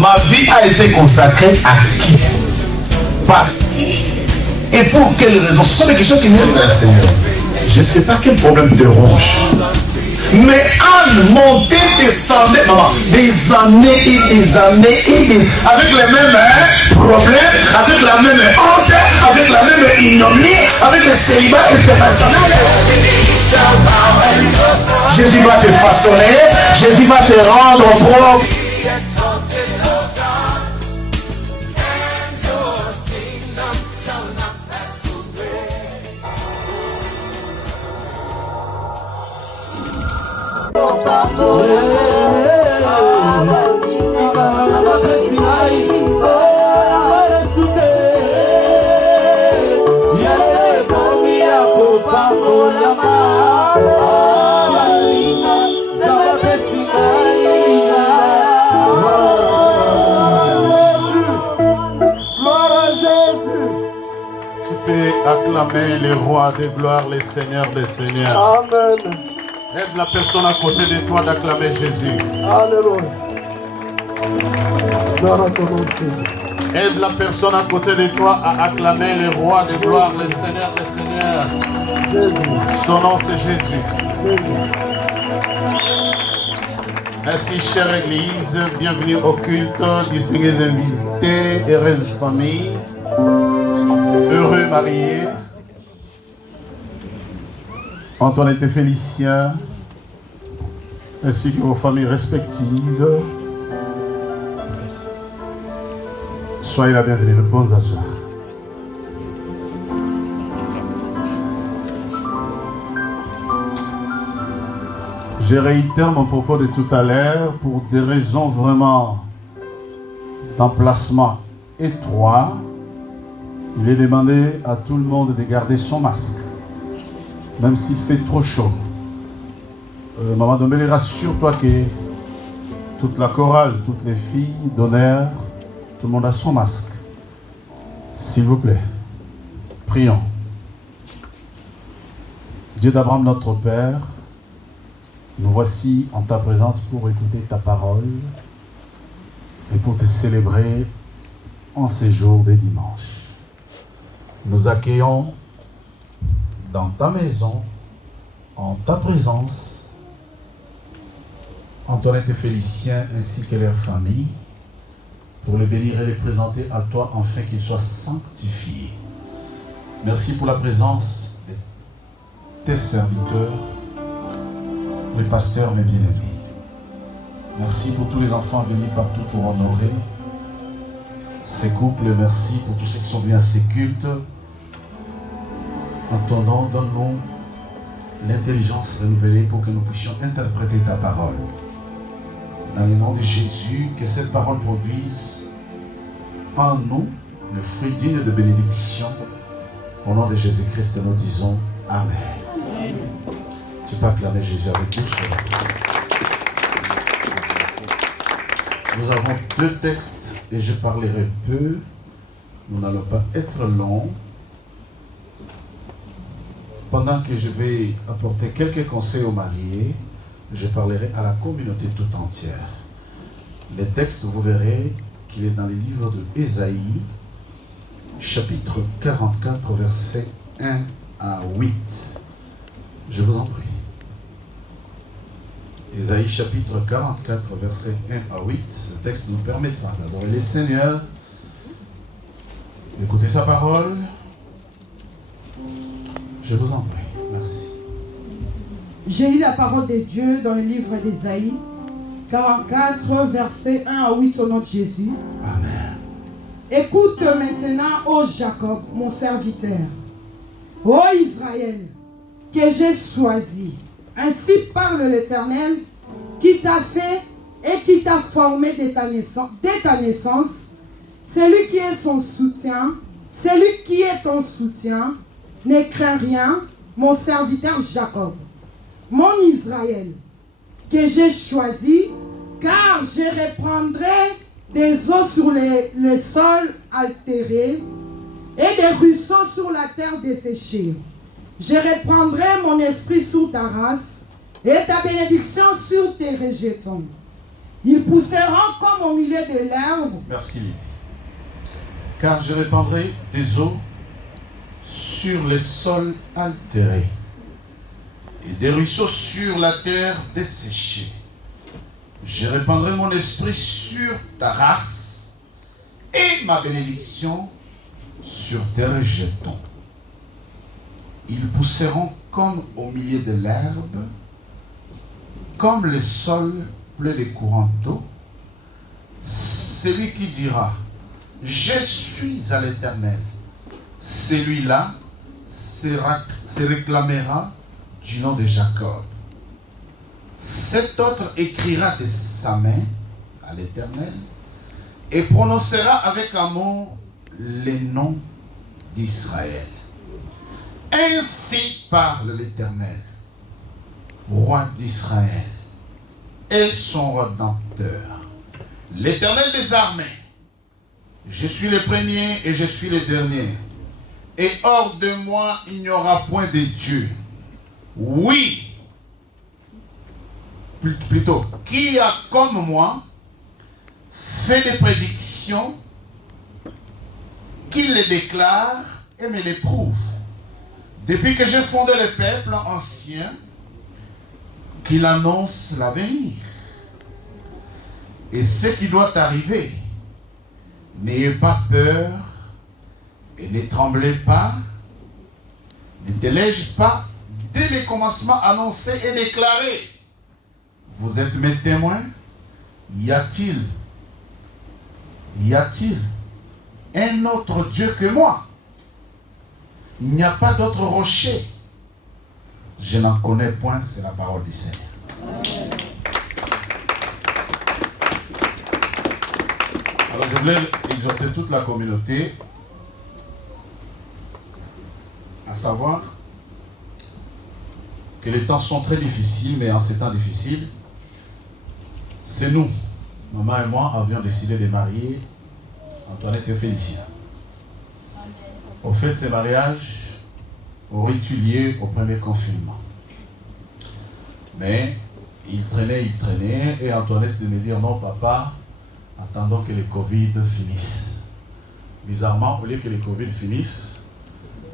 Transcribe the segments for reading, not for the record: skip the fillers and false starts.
Ma vie a été consacrée à qui? Par qui? Et pour quelles raisons? Ce sont des questions qui viennent vers le Seigneur. Je ne sais pas quel problème te ronge. Mais Anne montait, descendait, maman, des années et des années et des... avec les mêmes problèmes, avec la même honte, avec la même ignominie, avec le célibat international. Jésus va te façonner, Jésus va te rendre propre. Acclamer les rois des gloires, les seigneurs des seigneurs. Amen. Aide la personne à côté de toi d'acclamer Jésus. Alléluia. Gloire à ton nom, Jésus. Aide la personne à côté de toi à acclamer les rois des gloires, les seigneurs des seigneurs. Jésus. Son nom c'est Jésus. Jésus. Ainsi, chère Église, bienvenue au culte, distingués invités, heureuse famille, heureux mariés, Antoinette et Félicien, ainsi que vos familles respectives. Soyez la bienvenue, nous pouvons nous asseoir. Je réitère mon propos de tout à l'heure pour des raisons vraiment d'emplacement étroit. Il est demandé à tout le monde de garder son masque, même s'il fait trop chaud. Maman Dombele, rassure-toi que toute la chorale, toutes les filles d'honneur, tout le monde a son masque. S'il vous plaît, prions. Dieu d'Abraham, notre Père, nous voici en ta présence pour écouter ta parole et pour te célébrer en ces jours des dimanches. Nous accueillons dans ta maison, en ta présence, Antoinette et Félicien ainsi que leurs familles, pour les bénir et les présenter à toi afin qu'ils soient sanctifiés. Merci pour la présence de tes serviteurs, les pasteurs, mes bien-aimés. Merci pour tous les enfants venus partout pour honorer ces couples. Merci pour tous ceux qui sont venus à ces cultes. En ton nom, donne-nous l'intelligence renouvelée pour que nous puissions interpréter ta parole. Dans le nom de Jésus, que cette parole produise en nous le fruit digne de bénédiction. Au nom de Jésus-Christ, nous disons Amen. Tu peux acclamer Jésus avec nous. Nous avons deux textes et je parlerai peu. Nous n'allons pas être longs. Pendant que je vais apporter quelques conseils aux mariés, je parlerai à la communauté tout entière. Le texte, vous verrez qu'il est dans les livres de Ésaïe, chapitre 44, versets 1 à 8. Je vous en prie. Ésaïe chapitre 44, versets 1 à 8. Ce texte nous permettra d'adorer le Seigneur, d'écouter sa parole. Je vous en prie. Merci. J'ai lu la parole de Dieu dans le livre d'Ésaïe 44, versets 1 à 8 au nom de Jésus. Amen. Écoute maintenant, ô Jacob, mon serviteur, ô Israël, que j'ai choisi. Ainsi parle l'Éternel, qui t'a fait et qui t'a formé dès ta naissance. Celui qui est son soutien, celui qui est ton soutien, ne crains rien, mon serviteur Jacob, mon Israël, que j'ai choisi, car je reprendrai des eaux sur le sol altéré et des ruisseaux sur la terre desséchée. Je reprendrai mon esprit sur ta race et ta bénédiction sur tes rejetons. Ils pousseront comme au milieu de l'herbe. Merci. Car je répandrai des eaux sur les sols altérés et des ruisseaux sur la terre desséchée. Je répandrai mon esprit sur ta race et ma bénédiction sur tes rejetons. Ils pousseront comme au milieu de l'herbe, comme les sols pleins de courants d'eau. Celui qui dira « Je suis à l'Éternel », celui-là se réclamera du nom de Jacob. Cet autre écrira de sa main à l'Éternel et prononcera avec amour les noms d'Israël. Ainsi parle l'Éternel, roi d'Israël et son Rédempteur, l'Éternel des armées. Je suis le premier et je suis le dernier. Et hors de moi, il n'y aura point de Dieu. Oui, plutôt, qui a comme moi fait des prédictions, qui les déclare et me les prouve. Depuis que j'ai fondé le peuple ancien, qu'il annonce l'avenir. Et ce qui doit arriver, n'ayez pas peur et ne tremblez pas, ne t'élège pas dès les commencements annoncés et déclarés. Vous êtes mes témoins. Y a-t-il un autre Dieu que moi? Il n'y a pas d'autre rocher. Je n'en connais point, c'est la parole du Seigneur. Alors je voulais exhorter toute la communauté à savoir que les temps sont très difficiles, mais en ces temps difficiles, c'est nous, maman et moi, avions décidé de marier Antoinette et Félicien. Au fait, ces mariages auraient eu lieu au premier confinement. Mais il traînait, et Antoinette de me dire non, papa, attendons que le Covid finisse. Bizarrement, au lieu que le Covid finisse,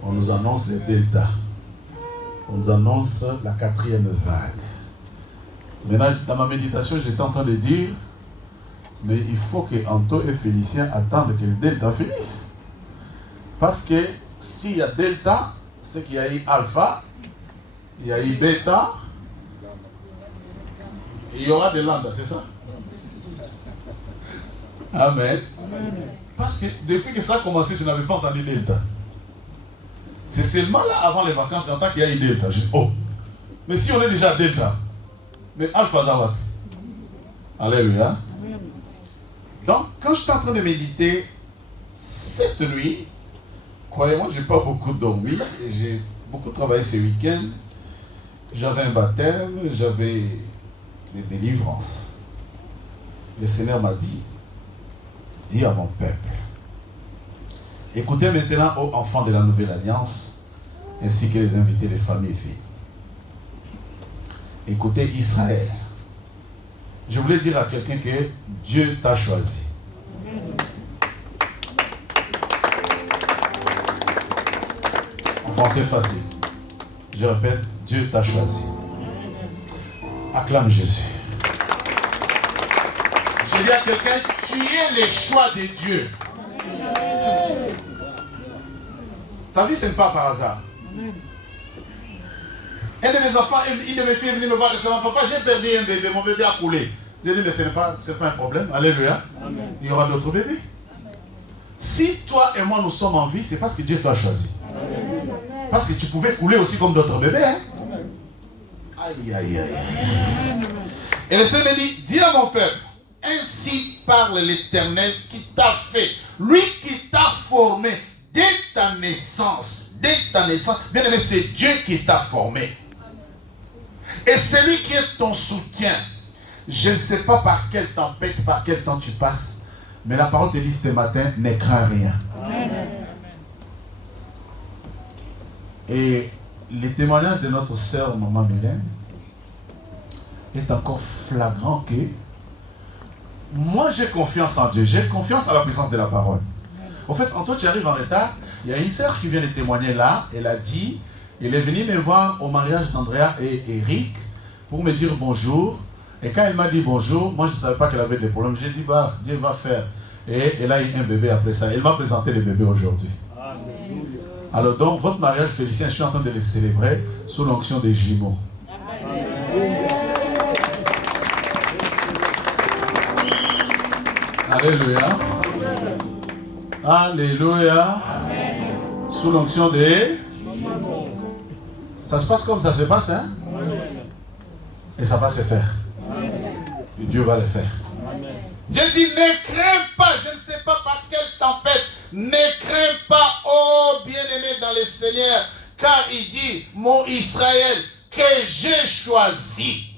on nous annonce le Delta. On nous annonce la 4e vague. Maintenant, dans ma méditation, j'étais en train de dire, mais il faut que Anto et Félicien attendent que le Delta finisse. Parce que s'il y a Delta, c'est qu'il y a eu Alpha, il y a eu Beta, et il y aura des Lambda, c'est ça? Amen. Parce que depuis que ça a commencé, je n'avais pas entendu Delta. C'est seulement là, avant les vacances, j'entends qu'il y a eu Delta. Je dis, oh, mais si on est déjà Delta, mais Alpha Zawad. Alléluia. Donc, quand je suis en train de méditer cette nuit, croyez-moi, je n'ai pas beaucoup dormi, et j'ai beaucoup travaillé ce week-end. J'avais un baptême, j'avais des délivrances. Le Seigneur m'a dit, dis à mon peuple, écoutez maintenant aux enfants de la Nouvelle Alliance, ainsi que les invités des familles et filles. Écoutez Israël. Je voulais dire à quelqu'un que Dieu t'a choisi. En français facile. Je répète, Dieu t'a choisi. Acclame Jésus. Je dis à quelqu'un, tu es le choix de Dieu. Ta vie, ce n'est pas par hasard. Un de mes enfants, il de mes filles est venu me voir et dit, papa, j'ai perdu un bébé, mon bébé a coulé. J'ai dit, mais ce n'est pas un problème. Alléluia. Amen. Il y aura d'autres bébés. Si toi et moi nous sommes en vie, c'est parce que Dieu t'a choisi. Amen. Parce que tu pouvais couler aussi comme d'autres bébés. Hein? Aïe, aïe, aïe. Et le Seigneur me dit, dis à mon peuple, ainsi parle l'Éternel qui t'a fait, lui qui t'a formé dès ta naissance. Dès ta naissance, bien aimé, c'est Dieu qui t'a formé. Et c'est lui qui est ton soutien. Je ne sais pas par quelle tempête, par quel temps tu passes, mais la parole te dit ce matin, ne crains rien. Amen. Et le témoignage de notre sœur, maman Mylène, est encore flagrant que moi j'ai confiance en Dieu, j'ai confiance à la puissance de la parole. En fait, quand toi tu arrives en retard, il y a une sœur qui vient de témoigner là, elle a dit, elle est venue me voir au mariage d'Andrea et Eric pour me dire bonjour. Et quand elle m'a dit bonjour, moi je ne savais pas qu'elle avait des problèmes. J'ai dit, bah, Dieu va faire. Et elle a eu un bébé après ça. Elle m'a présenté le bébé aujourd'hui. Alors donc, votre mariage, Félicien, je suis en train de le célébrer sous l'onction des jumeaux. Alléluia. Alléluia. Sous l'onction des... Ça se passe comme ça se passe, hein? Et ça va se faire. Et Dieu va le faire. Dieu dit, ne crains pas, je ne sais pas par quelle tempête, ne crains pas, ô bien-aimé dans le Seigneur, car il dit, mon Israël, que j'ai choisi.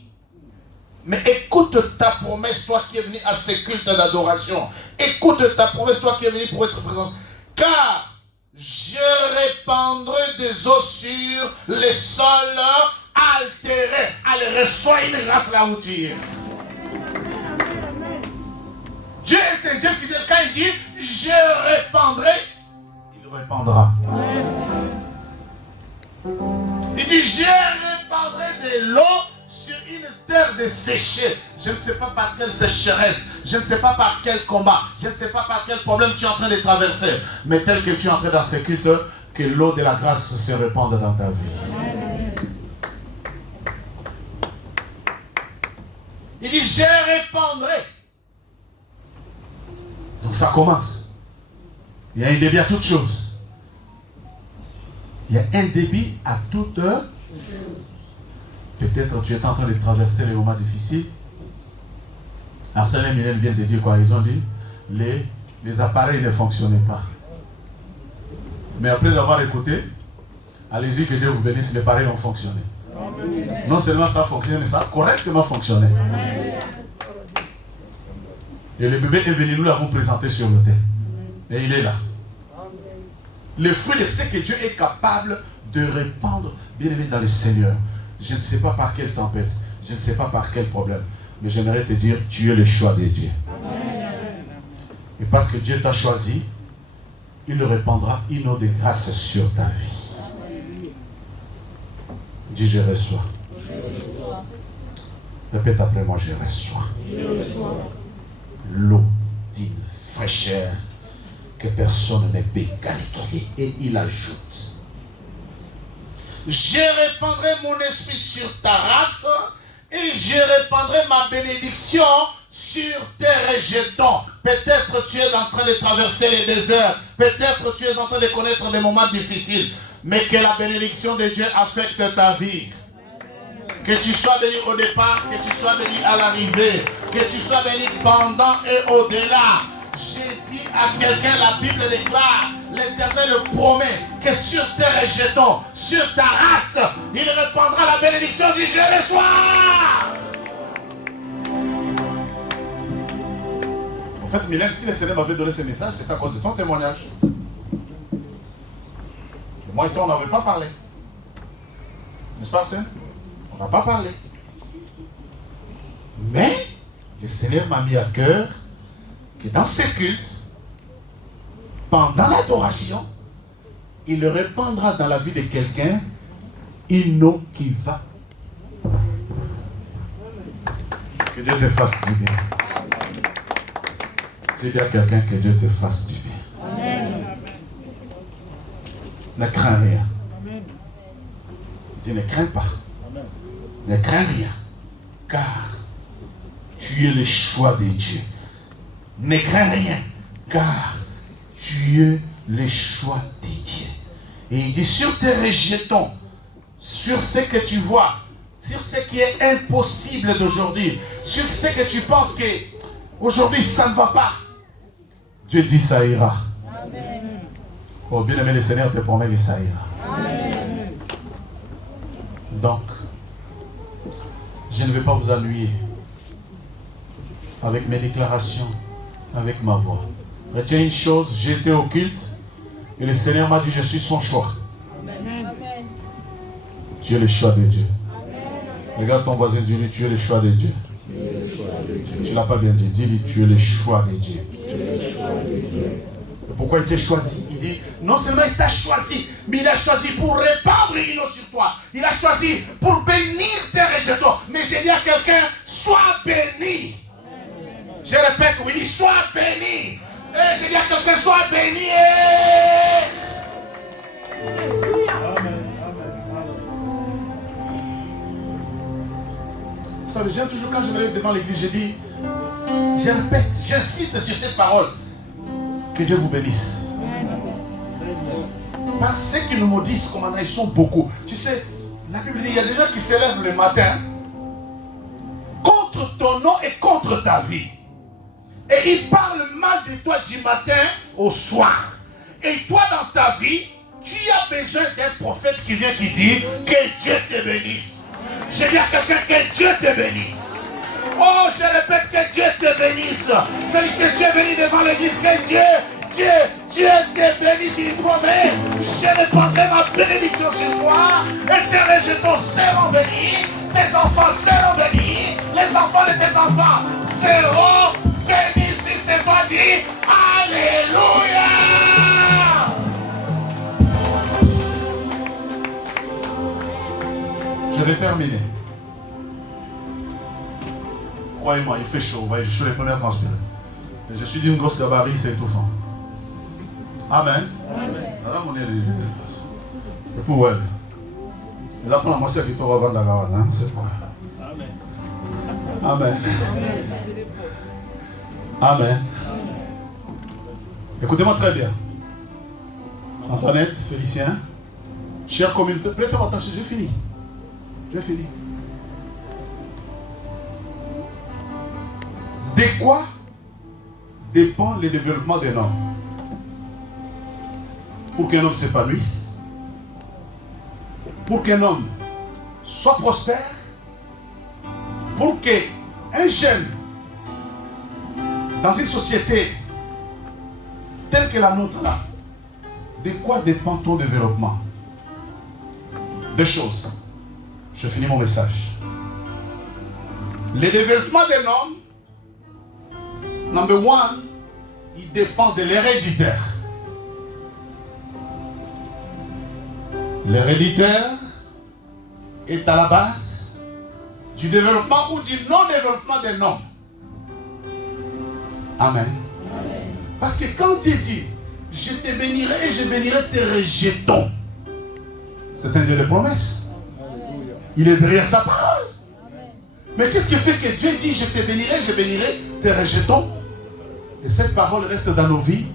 Mais écoute ta promesse, toi qui es venu à ce culte d'adoration. Écoute ta promesse, toi qui es venu pour être présent. Car je répandrai des eaux sur les sols altérés. Allez, reçois une grâce là où tu es. Dieu est un Dieu fidèle. Quand il dit, je répandrai, il répandra. Il dit, je répandrai de l'eau sur une terre desséchée. Je ne sais pas par quelle sécheresse, je ne sais pas par quel combat, je ne sais pas par quel problème tu es en train de traverser, mais tel que tu es entré dans ce culte, que l'eau de la grâce se répande dans ta vie. Il dit, je répandrai. Donc ça commence. Il y a un débit à toutes choses. Il y a un débit à toute. Peut-être tu es en train de traverser les moments difficiles. Arsène et Mylène viennent de dire quoi? Ils ont dit les appareils ne fonctionnaient pas. Mais après avoir écouté, allez-y, que Dieu vous bénisse, les appareils ont fonctionné. Amen. Non seulement ça a fonctionné, mais ça a correctement fonctionné. Amen. Et le bébé est venu, nous l'avons présenté sur l'autel. Et il est là. Le fruit de ce que Dieu est capable de répandre, bien aimé dans le Seigneur. Je ne sais pas par quelle tempête, je ne sais pas par quel problème, mais j'aimerais te dire, tu es le choix de Dieu. Amen. Et parce que Dieu t'a choisi, il répandra une eau de grâce sur ta vie. Amen. Dis, je reçois. Répète après moi, je reçois. L'eau d'une fraîcheur que personne ne peut calculer. Et il ajoute, je répandrai mon esprit sur ta race et je répandrai ma bénédiction sur tes rejetons. Peut-être tu es en train de traverser les déserts, peut-être tu es en train de connaître des moments difficiles, mais que la bénédiction de Dieu affecte ta vie. Que tu sois béni au départ, que tu sois béni à l'arrivée, que tu sois béni pendant et au-delà. J'ai dit à quelqu'un, la Bible déclare, l'Éternel promet que sur tes rejetons, sur ta race, il répandra la bénédiction du Dieu le soir. En fait, Mylène, si le Seigneur m'avait donné ce message, c'est à cause de ton témoignage. Et moi et toi, on n'avait pas parlé. N'est-ce pas, Seigneur? On n'a pas parlé. Mais le Seigneur m'a mis à cœur que dans ces cultes, pendant l'adoration, il répandra dans la vie de quelqu'un une eau qui va. Que Dieu te fasse du bien. J'ai dit à quelqu'un que Dieu te fasse du bien. Amen. Ne crains rien. Dis, ne crains pas. Amen. Ne crains rien. Car tu es le choix de Dieu. Ne crains rien, car tu es le choix de Dieu. Et il dit, sur tes rejetons, sur ce que tu vois, sur ce qui est impossible d'aujourd'hui, sur ce que tu penses que aujourd'hui ça ne va pas, Dieu dit ça ira. Amen. Oh, bien aimé, le Seigneur te promet que ça ira. Amen. Donc, je ne vais pas vous ennuyer avec mes déclarations, avec ma voix. Retiens une chose, j'étais au culte et le Seigneur m'a dit, je suis son choix. Amen. Tu es le choix de Dieu. Amen. Regarde ton voisin, dis-lui, tu es le choix de Dieu. Tu ne l'as pas bien dit. Dis-lui, tu es le choix de Dieu. Et pourquoi il t'a choisi? Il dit, non seulement il t'a choisi, mais il a choisi pour répandre une eau sur toi. Il a choisi pour bénir tes rejetons. Mais j'ai dit à quelqu'un, sois béni. Je répète, oui, il dit, sois béni. Et j'ai dit à quelqu'un, sois béni. Vous savez, j'aime toujours quand je me lève devant l'église, je répète, j'insiste sur cette parole. Que Dieu vous bénisse. Parce que ceux qui nous maudissent, commandant, ils sont beaucoup. Tu sais, la Bible dit, il y a des gens qui se lèvent le matin contre ton nom et contre ta vie. Et ils parlent mal de toi du matin au soir. Et toi, dans ta vie, tu as besoin d'un prophète qui vient qui dit que Dieu te bénisse. Je dis à quelqu'un que Dieu te bénisse. Oh, je répète que Dieu te bénisse. Félicite, Dieu béni devant l'église. Que Dieu te bénisse. Il promet, je répandrai ma bénédiction sur toi. Et tes rejetons seront bénis. Tes enfants seront bénis. Les enfants de tes enfants seront bénis. Si c'est toi, dis Alléluia. Je vais terminer. Croyez-moi, il fait chaud. Vous voyez, je suis les premiers à transpirer. Je suis d'une grosse gabarit, c'est étouffant. Amen. C'est pour elle. Et là, pour la moitié qui t'aura vendu la gabarit, c'est pour elle. Amen. Amen. Écoutez-moi très bien. Antoinette, Félicien, chère communauté, prêtez attention, j'ai fini. J'ai fini. De quoi dépend le développement d'un homme? Pour qu'un homme s'épanouisse, pour qu'un homme soit prospère, pour qu'un jeune, dans une société telle que la nôtre là, de quoi dépend ton développement? Deux choses. Je finis mon message. Le développement d'un homme, number one, il dépend de l'héréditaire. L'héréditaire est à la base du développement ou du non-développement d'un homme. Amen. Parce que quand il dit, je te bénirai et je bénirai tes rejetons, c'est un Dieu de promesses. Il est derrière sa parole. Mais qu'est-ce qui fait que Dieu dit, je te bénirai tes rejetons? Et cette parole reste dans nos vies,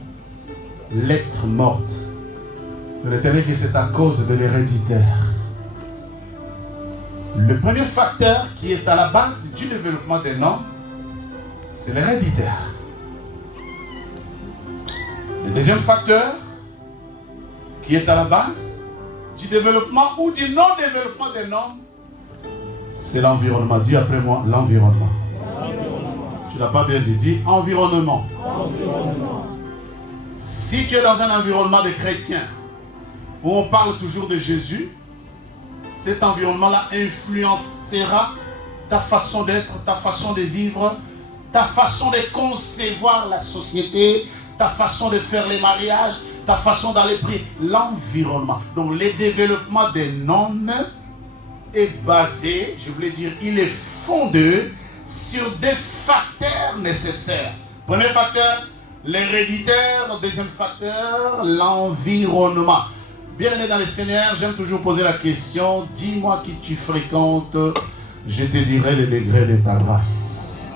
lettre morte. Retenez que c'est à cause de l'héréditaire. Le premier facteur qui est à la base du développement d'un homme, c'est l'héréditaire. Le deuxième facteur qui est à la base du développement ou du non-développement d'un homme, c'est l'environnement. Dis après moi, l'environnement. Tu n'as pas bien dit, environnement. Si tu es dans un environnement de chrétiens, où on parle toujours de Jésus, cet environnement-là influencera ta façon d'être, ta façon de vivre, ta façon de concevoir la société, ta façon de faire les mariages, ta façon d'aller prier, l'environnement. Donc le développement d'un homme est basé, je voulais dire, il est fondé sur des facteurs nécessaires. Premier facteur, l'héréditaire. Deuxième facteur, l'environnement. Bien-aimé dans le Seigneur, j'aime toujours poser la question, dis-moi qui tu fréquentes, je te dirai le degré de ta grâce.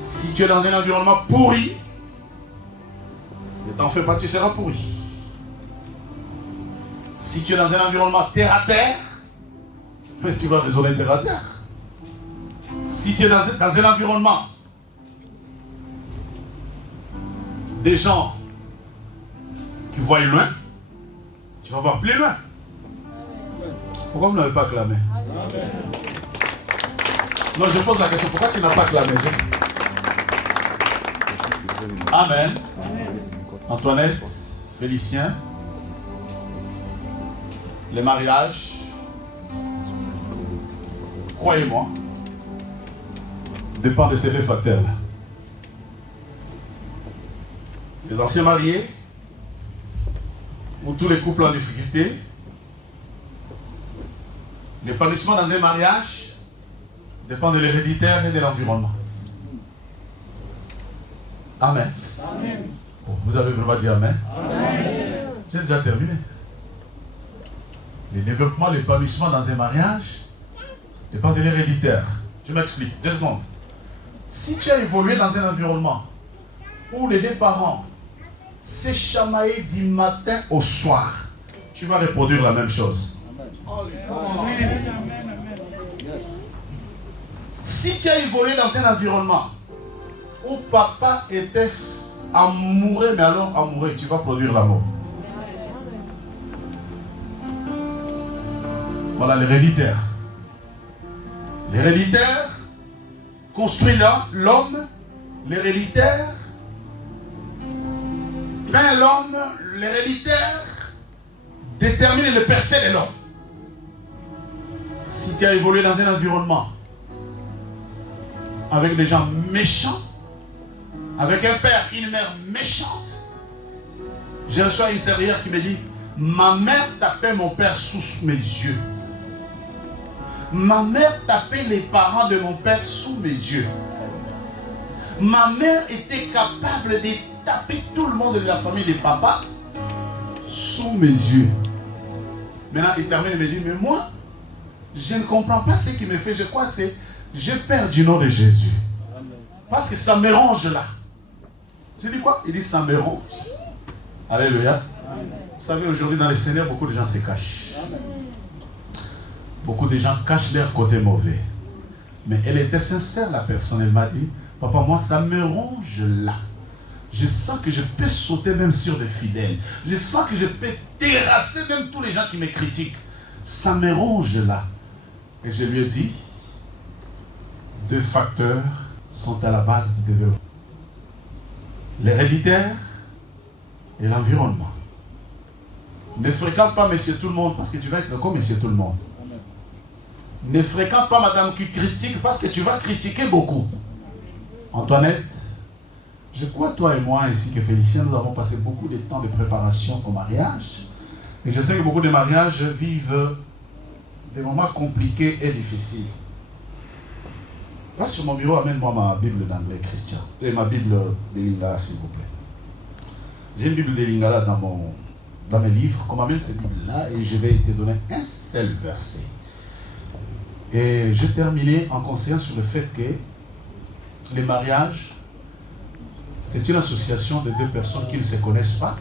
Si tu es dans un environnement pourri, ne t'en fais pas, tu seras pourri. Si tu es dans un environnement terre à terre, tu vas raisonner terre à terre. Si tu es dans un environnement des gens qui voient loin, tu vas voir plus loin. Pourquoi vous n'avez pas clamé? Non, je pose la question, pourquoi tu n'as pas clamé? Amen. Antoinette, Félicien, les mariages, croyez-moi, dépend de ces deux facteurs-là. Les anciens mariés, ou tous les couples en difficulté, l'épanouissement dans un mariage dépend de l'héréditaire et de l'environnement. Amen. Amen. Oh, vous avez vraiment dit Amen? Amen. J'ai déjà terminé. Le développement, l'épanouissement dans un mariage dépend de l'héréditaire. Je m'explique. 2 secondes. Si tu as évolué dans un environnement où les deux parents s'est chamaillé du matin au soir, tu vas reproduire la même chose. Amen. Si tu as évolué dans un environnement où papa était amoureux, mais alors amoureux, tu vas produire l'amour. Voilà l'héréditaire. L'héréditaire construit l'homme. L'héréditaire peint l'homme. L'héréditaire détermine le percé de l'homme. Si tu as évolué dans un environnement avec des gens méchants, avec un père, une mère méchante, je reçois une serrière qui me dit: ma mère tapait mon père sous mes yeux. Ma mère tapait les parents de mon père sous mes yeux. Ma mère était capable de taper tout le monde de la famille de papa sous mes yeux. Maintenant, il termine et me dit: mais moi, je ne comprends pas ce qui me fait. Je crois que c'est j'ai peur du nom de Jésus. Parce que ça me ronge là. Je dis quoi? Il dit: ça me ronge. Alléluia. Vous savez, aujourd'hui dans les Seigneurs, beaucoup de gens se cachent. Beaucoup de gens cachent leur côté mauvais. Mais elle était sincère, la personne. Elle m'a dit: papa, moi, ça me ronge là. Je sens que je peux sauter même sur des fidèles. Je sens que je peux terrasser même tous les gens qui me critiquent. Ça me ronge là. Et je lui ai dit: 2 facteurs sont à la base du développement. L'héréditaire et l'environnement. Ne fréquente pas monsieur tout le monde parce que tu vas être comme monsieur tout le monde. Ne fréquente pas madame qui critique parce que tu vas critiquer beaucoup. Antoinette, je crois toi et moi ainsi que Félicien, nous avons passé beaucoup de temps de préparation au mariage. Et je sais que beaucoup de mariages vivent des moments compliqués et difficiles. Va sur mon bureau, amène-moi ma Bible d'anglais, Christian. Et ma Bible de Lingala, s'il vous plaît. J'ai une Bible de Lingala dans mes livres. Qu'on m'amène cette Bible-là et je vais te donner un seul verset. Et je terminais en conseillant sur le fait que les mariages, c'est une association de 2 personnes qui ne se connaissent pas,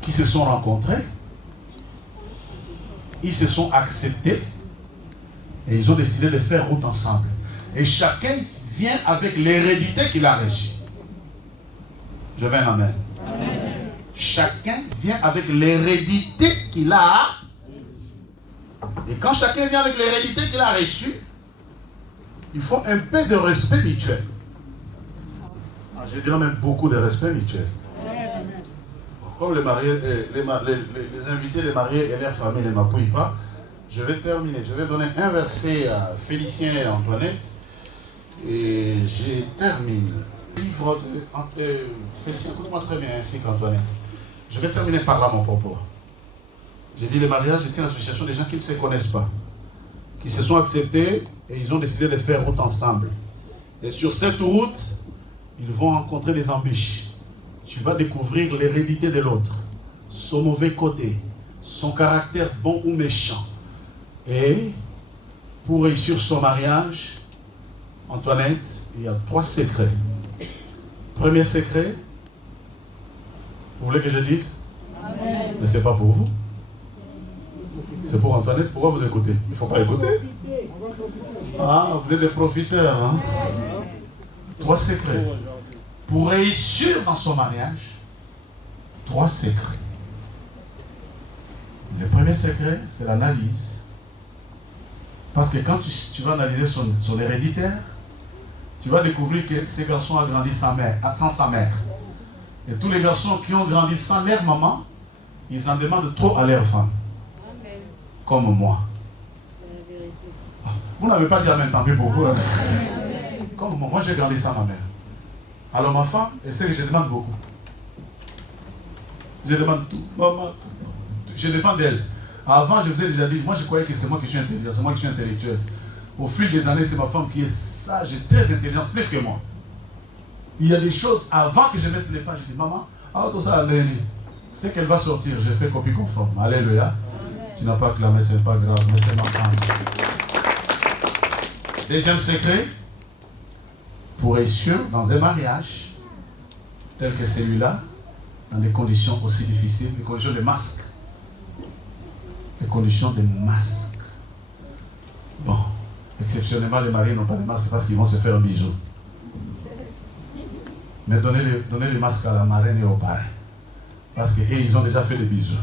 qui se sont rencontrées, ils se sont acceptés, et ils ont décidé de faire route ensemble. Et chacun vient avec l'hérédité qu'il a reçue. Je vais un amen. Amen. Chacun vient avec l'hérédité qu'il a. Et quand chacun vient avec l'hérédité qu'il a reçue, il faut un peu de respect mutuel. Je dirais même beaucoup de respect mutuel. Comme les invités, les mariés et leurs familles ne m'appuient pas, je vais terminer. Je vais donner un verset à Félicien et Antoinette. Et je termine. Livre de Félicien, écoute-moi très bien ainsi qu'Antoinette. Je vais terminer par là mon propos. J'ai dit le mariage est une association des gens qui ne se connaissent pas, qui se sont acceptés et ils ont décidé de faire route ensemble. Et sur cette route, ils vont rencontrer des embûches. Tu vas découvrir l'hérédité de l'autre, son mauvais côté, son caractère bon ou méchant. Et pour réussir son mariage, Antoinette, il y a 3 secrets. Premier secret, vous voulez que je dise? Amen. Mais ce n'est pas pour vous. C'est pour Antoinette. Pourquoi vous écoutez? Il ne faut pas écouter. Ah, vous êtes des profiteurs. Hein? 3 secrets. Pour réussir dans son mariage, 3 secrets. Le premier secret, c'est l'analyse. Parce que quand tu vas analyser son héréditaire, tu vas découvrir que ces garçons ont grandi sans sa mère. Et tous les garçons qui ont grandi sans leur maman, ils en demandent trop à leur femme. Amen. Comme moi. Vous n'avez pas dit amen, tant pis pour vous. Hein. Comme moi, j'ai grandi sans ma mère. Alors ma femme, elle sait que je demande beaucoup. Je demande tout. Maman, je dépends d'elle. Avant, je vous ai déjà dit, moi je croyais que c'est moi qui suis intelligent, c'est moi qui suis intellectuel. Au fil des années, c'est ma femme qui est sage et très intelligente, plus que moi. Il y a des choses, avant que je mette les pages, je dis, maman, tout ça, c'est qu'elle va sortir, je fais copie conforme. Alléluia. Tu n'as pas clamé, c'est pas grave, mais c'est ma femme. Deuxième secret, pour réussir dans un mariage tel que celui-là, dans des conditions aussi difficiles, les conditions de masque. Les conditions de masque. Bon, exceptionnellement, les mariés n'ont pas de masque parce qu'ils vont se faire un bisou. Mais donnez les masques à la marraine et au parrain. Parce qu'ils ont déjà fait des bisous.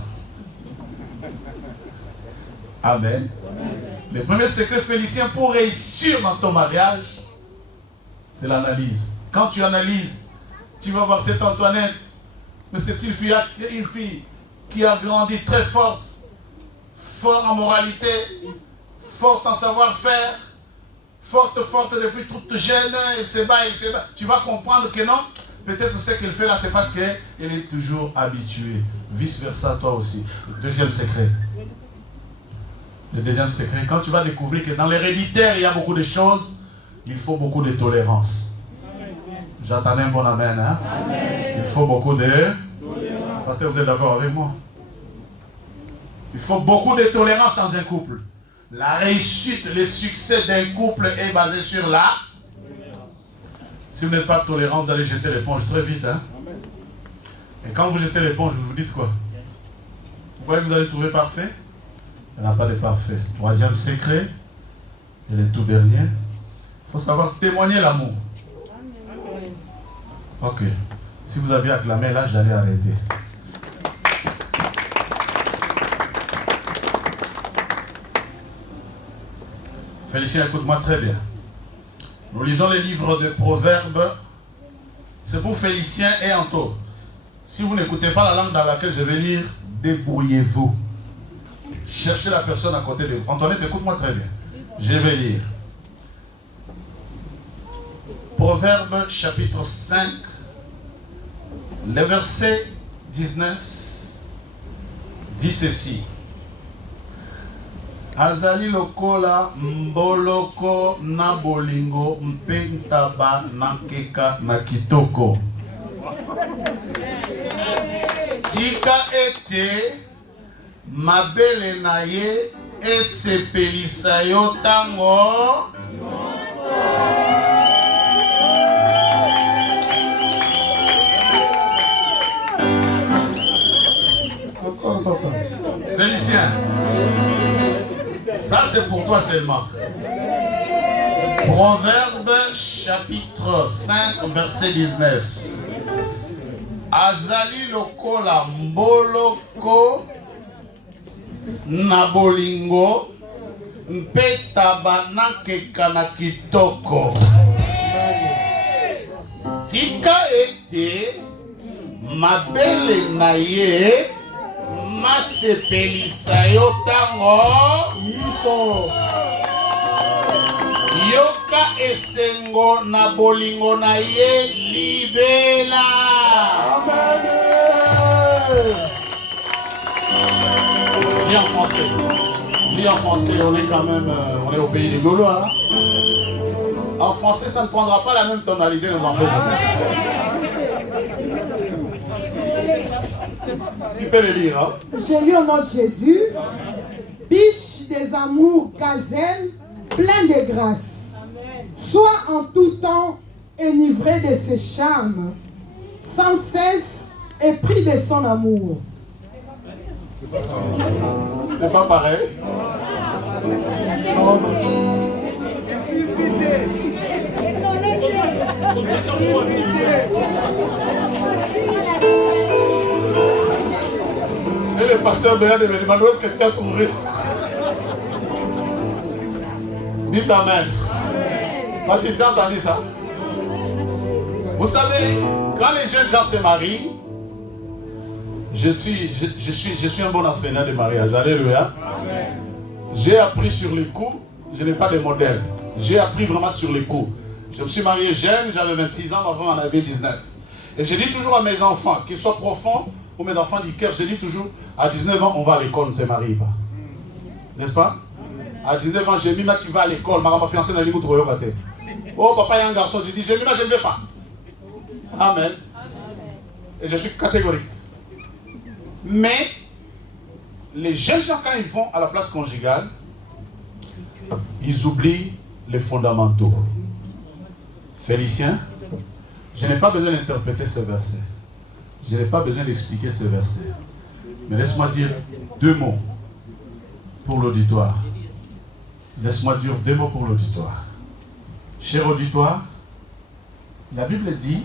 Amen. Le premier secret, Félicien, pour réussir dans ton mariage, c'est l'analyse. Quand tu analyses, tu vas voir cette Antoinette. Mais c'est une fille qui a grandi très forte. Forte en moralité, forte en savoir-faire, forte depuis toute jeune, elle se bat. Tu vas comprendre que non, peut-être ce qu'elle fait là, c'est parce qu'elle est toujours habituée. Vice versa, toi aussi. Deuxième secret. Le deuxième secret, quand tu vas découvrir que dans l'héréditaire, il y a beaucoup de choses, il faut beaucoup de tolérance. J'attendais un bon amen. Hein? Amen. Il faut beaucoup de tolérance. Parce que vous êtes d'accord avec moi? Il faut beaucoup de tolérance dans un couple. La réussite, le succès d'un couple est basé sur la tolérance. Si vous n'êtes pas tolérant, vous allez jeter l'éponge très vite. Hein? Et quand vous jetez l'éponge, vous vous dites quoi? Vous croyez que vous allez trouver parfait? Il n'y en a pas de parfait. Troisième secret, et le tout dernier, il faut savoir témoigner l'amour. Ok. Si vous aviez acclamé là, j'allais arrêter. Félicien, écoute-moi très bien. Nous lisons les livres de Proverbes. C'est pour Félicien et Anto. Si vous n'écoutez pas la langue dans laquelle je vais lire, débrouillez-vous. Cherchez la personne à côté de vous. Antoinette, écoute-moi très bien. Je vais lire. Proverbes chapitre 5, le verset 19 dit ceci. Azali lokola mboloko na bolingo mpe ntaba na nkeka na kitoko. Tika ete mabele na ye esepelisa yo tango. Félicien. Ça c'est pour toi seulement. Proverbe chapitre 5 verset 19. Azali lokola mboloko na bolingo mpeta banakeka na kitoko. Tika ete mabele na ye masepelisa yo tango. Yoka esengo na bolingo na ye libela. Amen. Lis en français. Lis en français, on est quand même on est au pays des Gaulois. Hein? En français, ça ne prendra pas la même tonalité, nos enfants. Tu peux le lire. Hein? J'ai lu au nom de Jésus. Biche des amours gazelles, plein de grâce. Sois en tout temps enivré de ses charmes, sans cesse épris de son amour. C'est pas pareil. Et le pasteur Béat me demande où est-ce que tu as trouvé ça. Dites Amen. Quand tu as entendu ça? Vous savez, quand les jeunes gens se marient, je suis un bon enseignant de mariage. Alléluia. J'ai appris sur le coup je n'ai pas de modèle. J'ai appris vraiment sur les coups. Je me suis marié jeune, j'avais 26 ans, ma femme en avait 19. Et je dis toujours à mes enfants, qu'ils soient profonds ou mes enfants du cœur, je dis toujours, à 19 ans, on va à l'école, on ne se marie pas. N'est-ce pas? À 19 ans, j'ai mis, tu vas à l'école, ma fiancée dans l'île. Oh, papa, il y a un garçon, je dis, j'ai mis, je ne vais pas. Amen. Et je suis catégorique. Mais, les jeunes gens, quand ils vont à la place conjugale, ils oublient les fondamentaux. Félicien, je n'ai pas besoin d'interpréter ce verset. Je n'ai pas besoin d'expliquer ce verset. Mais laisse-moi dire 2 mots pour l'auditoire. Laisse-moi dire 2 mots pour l'auditoire. Cher auditoire, la Bible dit,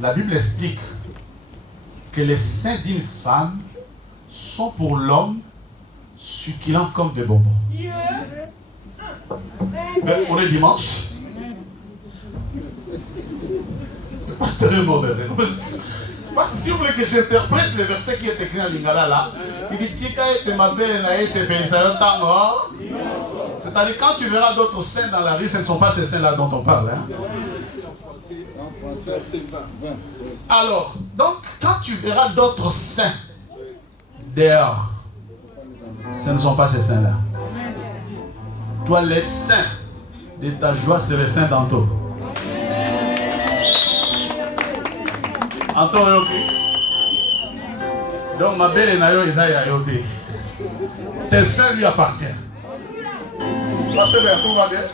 la Bible explique que les seins d'une femme sont pour l'homme succulents comme des bonbons. Mais on est dimanche. Le pasteur est mort de rire. Parce que si vous voulez que j'interprète le verset qui est écrit en lingala là, il dit c'est-à-dire quand tu verras d'autres saints dans la rue, ce ne sont pas ces saints là dont on parle. Hein? Alors, donc quand tu verras d'autres saints dehors, ce ne sont pas ces saints là. Toi, les saints de ta joie, c'est les saints d'Anto. Anto Yoki. Donc ma belle est nayo Isaiah Yoki. Tes saints lui appartiennent. Pasteur, tout va bien.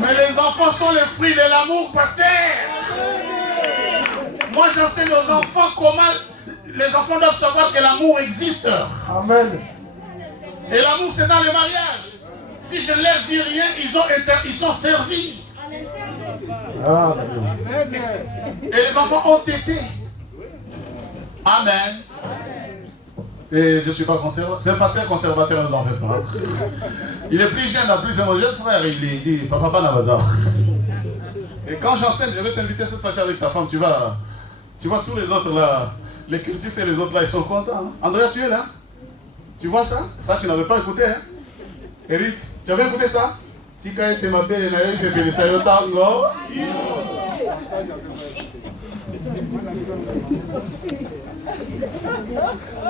Mais les enfants sont les fruits de l'amour, pasteur. Moi, j'enseigne aux enfants comment les enfants doivent savoir que l'amour existe. Amen. Et l'amour, c'est dans le mariage. Si je ne leur dis rien, ils sont servis. Amen. Et les enfants ont été. Amen. Et je ne suis pas conservateur. C'est un pasteur conservateur en fait. Il est plus jeune, en plus c'est mon jeune frère. Il dit, papa Navazar. Et quand j'enseigne, je vais t'inviter cette fois-ci avec ta femme. Tu vois tous les autres là, les Curtis et les autres là, ils sont contents. Hein? Andrea, tu es là? Tu vois ça? Ça, tu n'avais pas écouté, hein? Eric, tu avais écouté ça? Tika était ma belle et naïe, c'est bien ça, tango.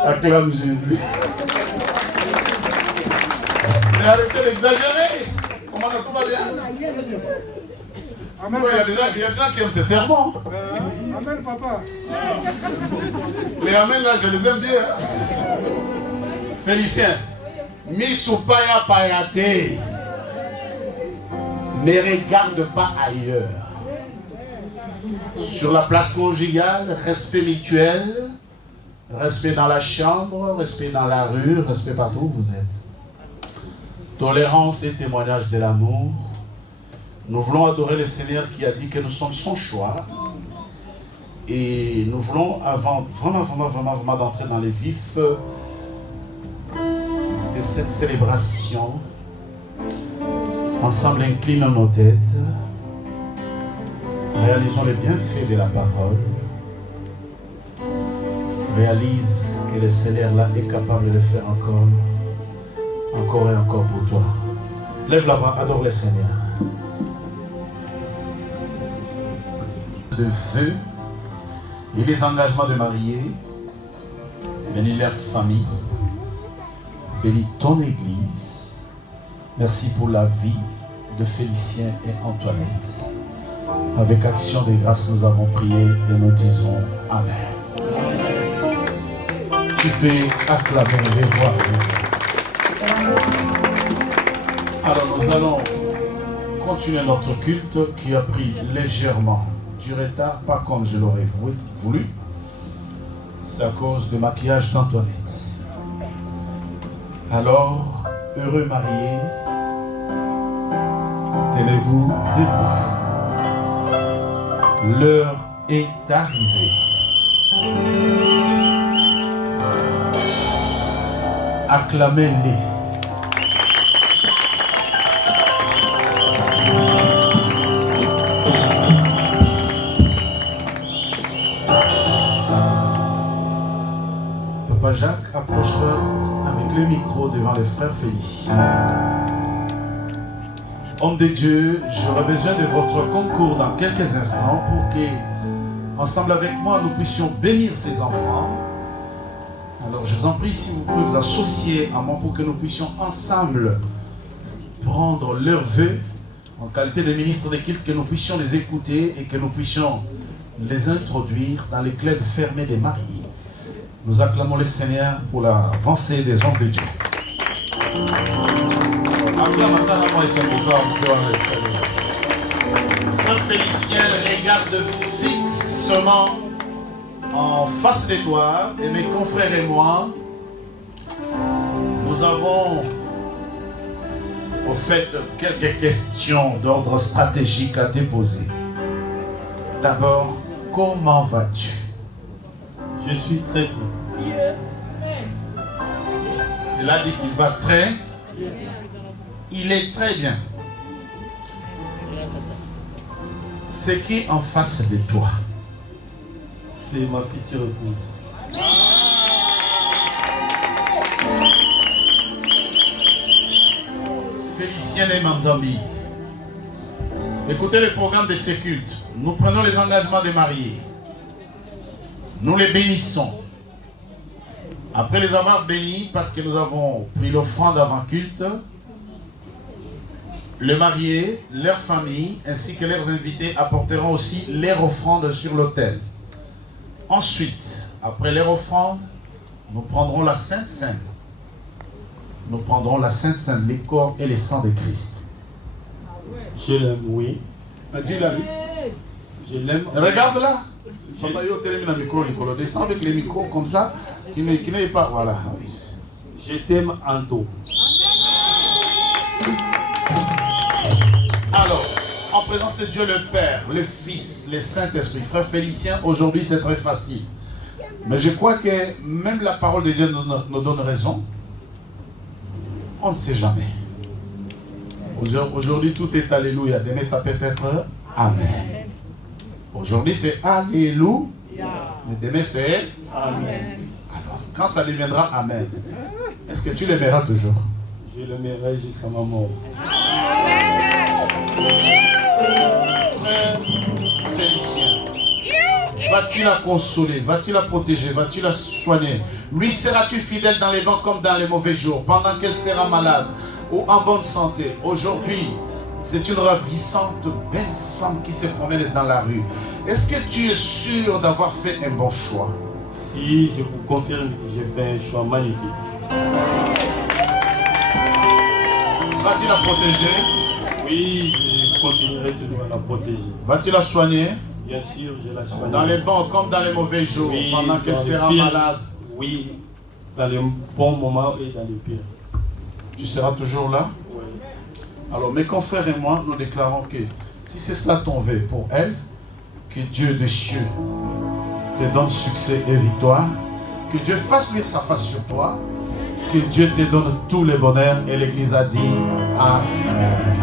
Acclame Jésus. Mais arrêtez d'exagérer. Comment tout va bien? Amen. Il y a des gens qui aiment ces sermons. Amen, papa. Les amen là, je les aime bien. Félicien. Misupaya payate. Ne regarde pas ailleurs. Sur la place conjugale, respect mutuel, respect dans la chambre, respect dans la rue, respect partout où vous êtes. Tolérance et témoignage de l'amour. Nous voulons adorer le Seigneur qui a dit que nous sommes son choix. Et nous voulons, avant vraiment d'entrer dans les vifs de cette célébration, ensemble inclinons nos têtes, réalisons les bienfaits de la parole, réalise que le Seigneur là est capable de le faire encore et encore pour toi. Lève la voix, adore le Seigneur. De vœux et les engagements de mariés, bénis leur famille, bénis ton église. Merci pour la vie de Félicien et Antoinette. Avec action de grâce, nous avons prié et nous disons Amen. Tu peux acclamer les voix. Alors nous allons continuer notre culte qui a pris légèrement du retard, pas comme je l'aurais voulu. C'est à cause du maquillage d'Antoinette. Alors, heureux mariés, tenez-vous debout. L'heure est arrivée. Acclamez-les. Papa Jacques, approche-toi avec avec le micro devant les frères Féliciens. Homme de Dieu, j'aurai besoin de votre concours dans quelques instants pour que, ensemble avec moi, nous puissions bénir ces enfants. Alors je vous en prie, si vous pouvez vous associer à moi pour que nous puissions ensemble prendre leurs vœux en qualité de ministre des cultes, que nous puissions les écouter et que nous puissions les introduire dans les clubs fermés des mariés. Nous acclamons le Seigneur pour l'avancée des hommes de Dieu. Frère Félicien, regarde fixement en face de toi, et mes confrères et moi, nous avons au fait quelques questions d'ordre stratégique à te poser. D'abord, comment vas-tu? Je suis très bien. Il a dit qu'il va très bien. Il est très bien. C'est qui en face de toi? C'est ma future épouse. Félicien et Manzambi. Écoutez le programme de ces cultes. Nous prenons les engagements des mariés. Nous les bénissons. Après les avoir bénis, parce que nous avons pris l'offrande avant culte, le marié, leur famille, ainsi que leurs invités apporteront aussi leur offrande sur l'autel. Ensuite, après leur offrande, nous prendrons la Sainte Seine. Nous prendrons la Sainte Seine, les corps et les sangs de Christ. Je l'aime, oui. Dis-la lui. Je l'aime. Regarde là. Papa, yo télémine le micro, Nicolas. Descends avec les micros comme ça, qui n'est pas. Voilà. Je t'aime en tout. Alors, en présence de Dieu le Père, le Fils, le Saint-Esprit, frère Félicien, aujourd'hui c'est très facile. Mais je crois que même la parole de Dieu nous donne raison. On ne sait jamais. Aujourd'hui tout est Alléluia. Demain ça peut être Amen. Aujourd'hui c'est Alléluia. Mais demain c'est Amen. Alors, quand ça deviendra Amen, est-ce que tu l'aimeras toujours? Je l'aimerai jusqu'à ma mort. Frère Félicien, vas-tu la consoler, vas-tu la protéger, vas-tu la soigner? Lui seras-tu fidèle dans les bons comme dans les mauvais jours, pendant qu'elle sera malade ou en bonne santé? Aujourd'hui, c'est une ravissante belle femme qui se promène dans la rue. Est-ce que tu es sûr d'avoir fait un bon choix? Si je vous confirme que j'ai fait un choix magnifique. Vas-tu la protéger? Oui, je continuerai toujours à la protéger. Vas-tu la soigner? Bien sûr, je la soignerai. Dans les bons comme dans les mauvais jours, Oui, pendant qu'elle dans les sera pires. malade. Oui, dans les bons moments et dans les pires. Tu seras toujours là? Oui. Alors mes confrères et moi, nous déclarons que si c'est cela ton vœu pour elle, que Dieu des cieux te donne succès et victoire, que Dieu fasse luire sa face sur toi, que Dieu te donne tous les bonheurs, et l'Église a dit Amen.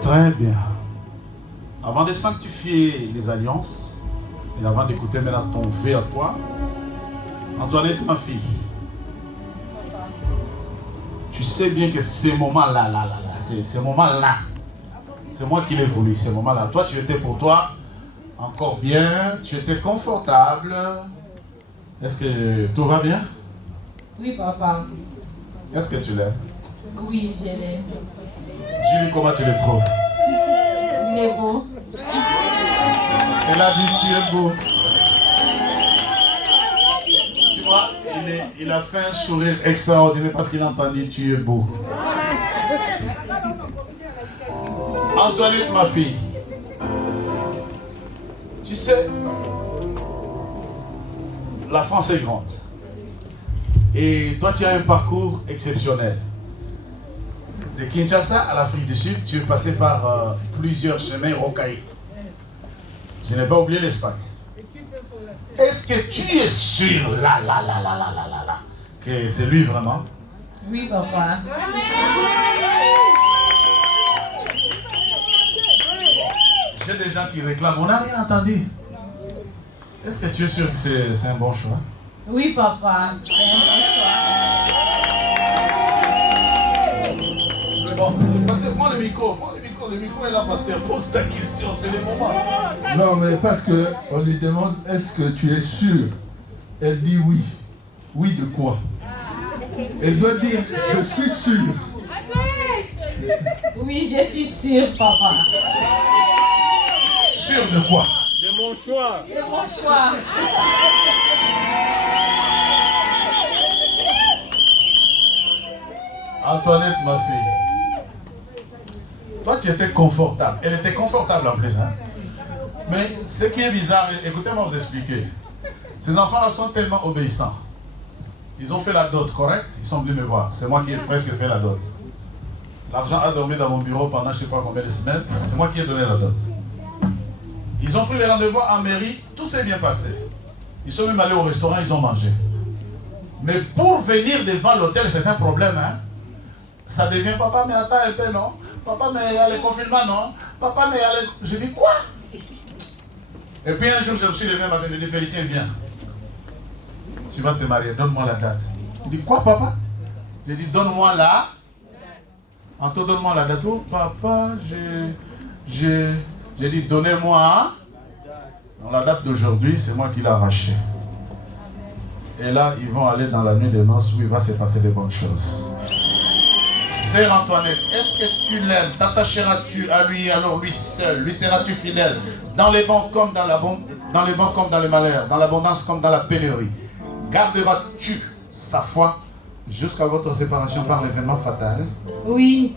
Très bien. Avant de sanctifier les alliances, et avant d'écouter maintenant ton vœu à toi, Antoinette, ma fille, tu sais bien que ces moments-là, ces moments-là, c'est moi qui l'ai voulu, ces moments-là. Toi, tu étais pour toi encore bien, tu étais confortable. Est-ce que tout va bien? Oui, papa. Est-ce que tu l'aimes? Oui, je l'aime. Julie, comment tu le trouves? Il est beau. Elle a dit tu es beau. Tu vois, il a fait un sourire extraordinaire parce qu'il a entendu tu es beau. Antoinette, ma fille, tu sais, la France est grande. Et toi, tu as un parcours exceptionnel. De Kinshasa à l'Afrique du Sud, tu es passé par plusieurs chemins rocaillés. Je n'ai pas oublié l'Espagne. Est-ce que tu es sûr, là, que c'est lui vraiment? Oui, papa. J'ai des gens qui réclament. On n'a rien entendu. Est-ce que tu es sûr que c'est un bon choix? Oui, papa. C'est un bon choix. Bon, prends le micro est là, pasteur. Pose ta question, c'est le moment. Non, mais parce qu'on lui demande, est-ce que tu es sûr? Elle dit oui. Oui de quoi? Elle doit dire, je suis sûr. Oui, je suis sûre, papa. Sûr de quoi? De mon choix. C'est mon choix. Antoinette, ma fille. Toi, tu étais confortable. Elle était confortable en plus. Hein? Mais ce qui est bizarre, écoutez-moi vous expliquer. Ces enfants-là sont tellement obéissants. Ils ont fait la dot, correct? Ils sont venus me voir. C'est moi qui ai presque fait la dot. L'argent a dormi dans mon bureau pendant je ne sais pas combien de semaines. C'est moi qui ai donné la dot. Ils ont pris les rendez-vous en mairie. Tout s'est bien passé. Ils sont même allés au restaurant, ils ont mangé. Mais pour venir devant l'hôtel, c'est un problème. Hein? Ça devient papa, mais attends un peu, non? Papa, mais il y a le confinement, non? Papa, mais il y a le... Je dis quoi? Et puis un jour, je me suis levé un matin, je dis Félicien, viens. Tu vas te marier, donne-moi la date. Il dit quoi, papa? J'ai dit donne-moi la. Anto, donne-moi la date. Oh, papa, j'ai dit donnez-moi. La date d'aujourd'hui, c'est moi qui l'ai arrachée. Et là, ils vont aller dans la nuit des noces où il va se passer de bonnes choses. Sœur Antoinette, est-ce que tu l'aimes? T'attacheras-tu à lui, alors lui seul? Lui seras-tu fidèle? Dans les bons comme dans les bons comme dans les malheurs, dans l'abondance comme dans la pénurie. Garderas-tu sa foi jusqu'à votre séparation par l'événement fatal? Oui.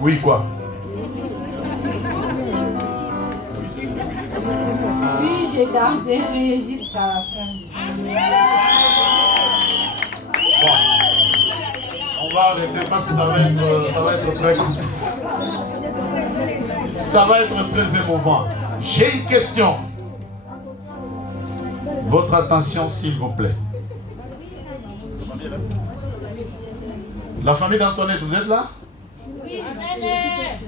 Oui, quoi? Oui, j'ai gardé jusqu'à la fin. Bon. On va arrêter parce que ça va être très cool. Ça va être très émouvant. J'ai une question. Votre attention, s'il vous plaît. La famille d'Antoinette, vous êtes là? Oui.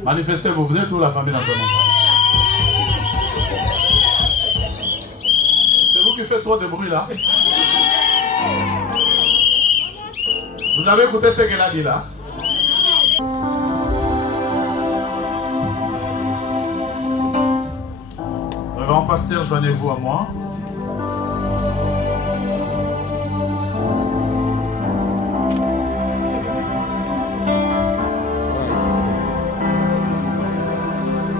Manifestez-vous, vous êtes où la famille d'Antoinette? C'est vous qui faites trop de bruit là. Vous avez écouté ce qu'elle a dit là? Révérend pasteur, joignez-vous à moi.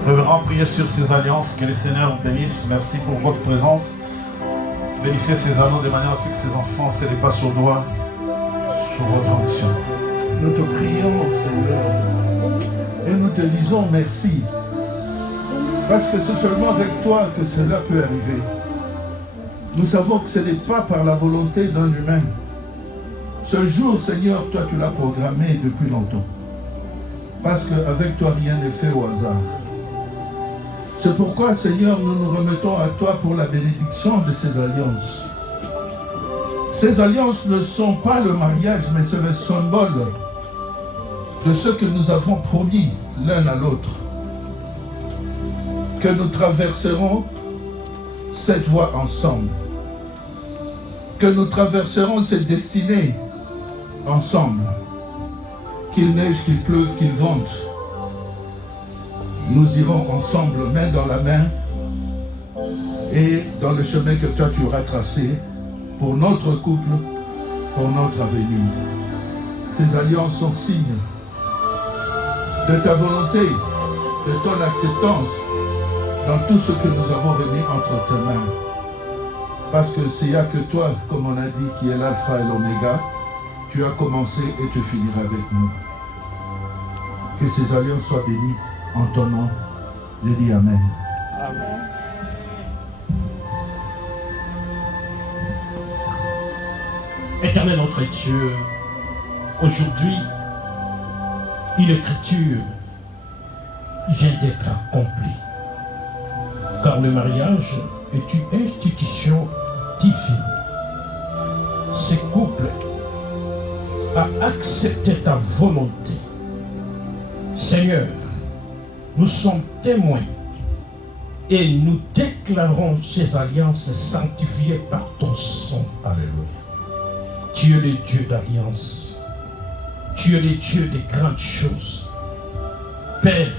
Révérend, priez sur ces alliances, que le Seigneur bénisse. Merci pour votre présence. Bénissez ces anneaux de manière à ce que ces enfants se dépassent au doigt sous votre onction. Nous te prions, Seigneur, et nous te disons merci, parce que c'est seulement avec toi que cela peut arriver. Nous savons que ce n'est pas par la volonté d'un humain. Ce jour, Seigneur, toi tu l'as programmé depuis longtemps, parce qu'avec toi rien n'est fait au hasard. C'est pourquoi, Seigneur, nous nous remettons à toi pour la bénédiction de ces alliances. Ces alliances ne sont pas le mariage, mais c'est le symbole de ce que nous avons promis l'un à l'autre. Que nous traverserons cette voie ensemble. Que nous traverserons cette destinée ensemble. Qu'il neige, qu'il pleuve, qu'il vente. Nous irons ensemble, main dans la main, et dans le chemin que toi tu auras tracé pour notre couple, pour notre avenir. Ces alliances sont signes de ta volonté, de ton acceptance dans tout ce que nous avons remis entre tes mains. Parce que s'il n'y a que toi, comme on a dit, qui est l'alpha et l'oméga, tu as commencé et tu finiras avec nous. Que ces alliances soient bénies en ton nom. Je dis Amen. Amen. Éternel notre Dieu, aujourd'hui, une écriture vient d'être accomplie. Car le mariage est une institution divine. Ce couple a accepté ta volonté. Seigneur, nous sommes témoins et nous déclarons ces alliances sanctifiées par ton sang. Alléluia. Tu es le Dieu d'alliance. Tu es le Dieu des grandes choses. Père,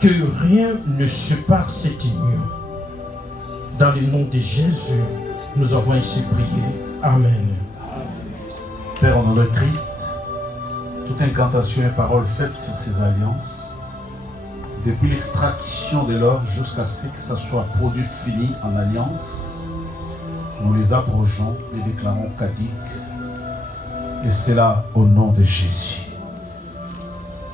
que rien ne sépare cette union. Dans le nom de Jésus, nous avons ainsi prié. Amen. Père, au nom de Christ, toute incantation et parole faite sur ces alliances, depuis l'extraction de l'or jusqu'à ce que ça soit produit fini en alliance, nous les abrogeons, les déclarons caduques, et c'est là au nom de Jésus.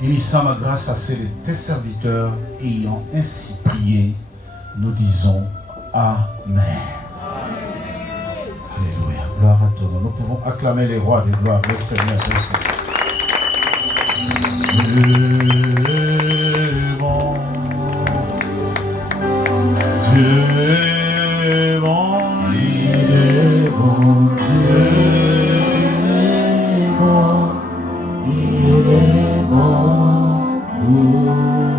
Unissant ma grâce à celle de tes serviteurs, ayant ainsi prié, nous disons Amen. Alléluia. Gloire à ton nom. Nous pouvons acclamer les rois des gloires, le Seigneur, le Seigneur. Dieu est bon. Dieu est bon. Il est bon. Dieu est bon. Il est bon pour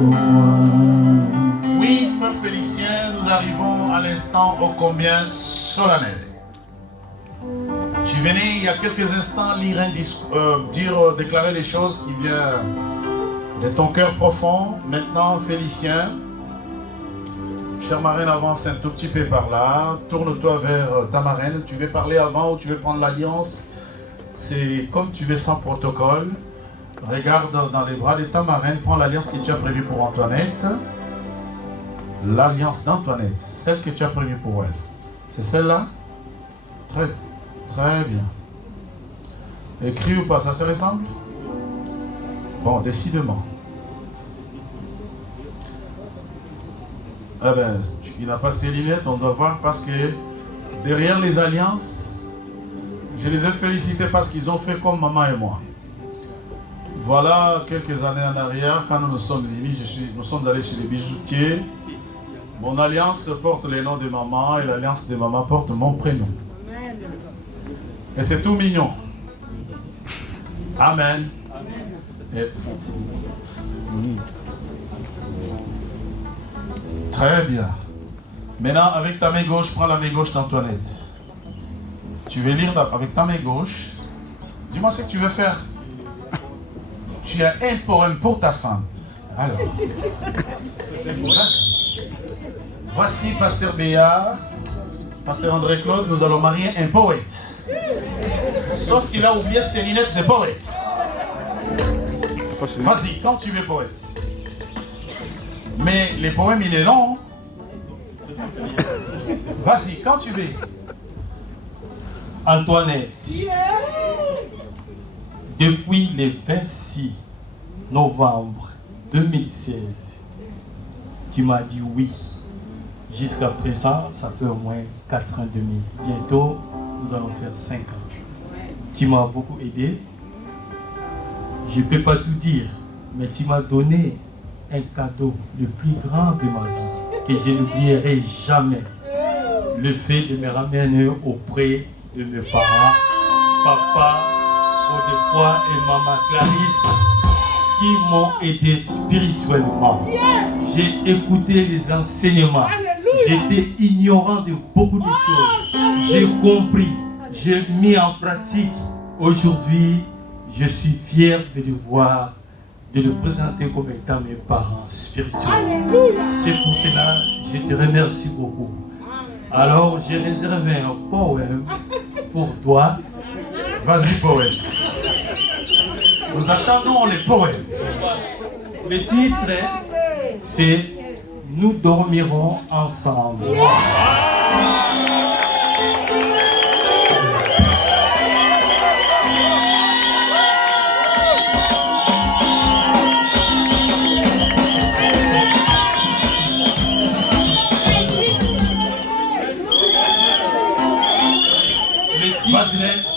moi. Oui, frère Félicien, nous arrivons à l'instant ô combien solennel. Tu venais il y a quelques instants lire un discours, déclarer des choses qui viennent de ton cœur profond. Maintenant, Félicien, chère marraine, avance un tout petit peu par là. Tourne-toi vers ta marraine. Tu veux parler avant ou tu veux prendre l'alliance? C'est comme tu veux, sans protocole. Regarde dans les bras de ta marraine. Prends l'alliance que tu as prévue pour Antoinette. L'alliance d'Antoinette, celle que tu as prévue pour elle. C'est celle-là? Très bien. Écrit ou pas, ça se ressemble? Bon, décidément. Eh bien, il n'a pas ses lunettes, on doit voir, parce que derrière les alliances, je les ai félicités parce qu'ils ont fait comme maman et moi. Voilà, quelques années en arrière, quand nous nous sommes unis, nous sommes allés chez les bijoutiers. Mon alliance porte les noms de maman et l'alliance de maman porte mon prénom. Et c'est tout mignon. Amen. Et... Très bien. Maintenant, avec ta main gauche, prends la main gauche d'Antoinette. Tu veux lire avec ta main gauche. Dis-moi ce que tu veux faire. Tu as un poème pour ta femme. Alors. Voici Pasteur Béat, Pasteur André-Claude, nous allons marier un poète. Sauf qu'il a oublié ses lunettes de poète. Vas-y, quand tu veux poète. Mais les poèmes, il est long. Vas-y, quand tu veux. Antoinette, depuis le 26 novembre 2016, tu m'as dit oui. Jusqu'à présent, ça fait au moins 4 ans et demi. Bientôt, nous allons faire 5 ans. Tu m'as beaucoup aidé. Je ne peux pas tout dire, mais tu m'as donné un cadeau le plus grand de ma vie, que je n'oublierai jamais. Le fait de me ramener auprès de mes parents, papa, Godefroy et maman Clarisse, qui m'ont aidé spirituellement. J'ai écouté les enseignements. J'étais ignorant de beaucoup de choses. J'ai compris. J'ai mis en pratique. Aujourd'hui, je suis fier de le voir, de le présenter comme étant mes parents spirituels. C'est pour cela que je te remercie beaucoup. Alors, j'ai réservé un poème pour toi. Vas-y, poète. Nous attendons les poèmes. Le titre, c'est « Nous dormirons ensemble ».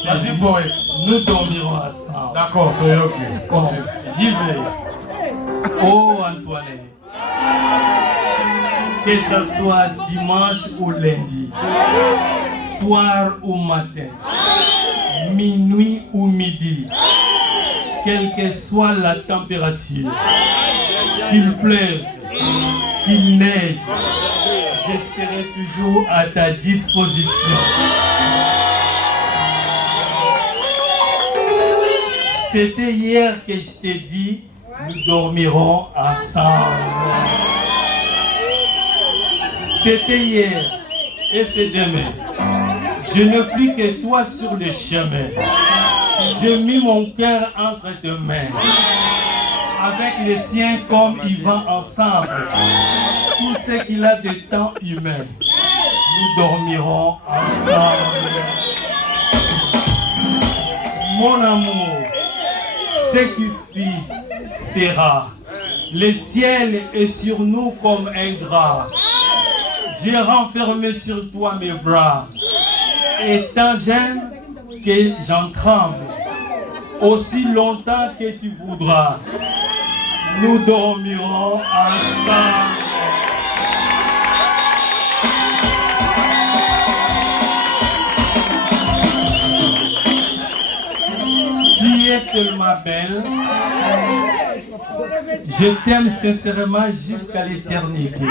Vas-y, poète. Nous dormirons ensemble. D'accord, ok. Continue. J'y vais. Oh Antoinette, que ce soit dimanche ou lundi, soir ou matin, minuit ou midi, quelle que soit la température, qu'il pleuve, qu'il neige, je serai toujours à ta disposition. C'était hier que je t'ai dit, nous dormirons ensemble. C'était hier et c'est demain. Je ne plus que toi sur le chemin. J'ai mis mon cœur entre tes mains. Avec les siens comme ils vont ensemble. Tout ce qu'il a de temps humain. Nous dormirons ensemble. Mon amour, ce qui fit sera. Le ciel est sur nous comme un drap. J'ai renfermé sur toi mes bras. Et tant j'aime que j'en tremble. Aussi longtemps que tu voudras. Nous dormirons ensemble. Tu es tellement belle. Je t'aime sincèrement jusqu'à l'éternité.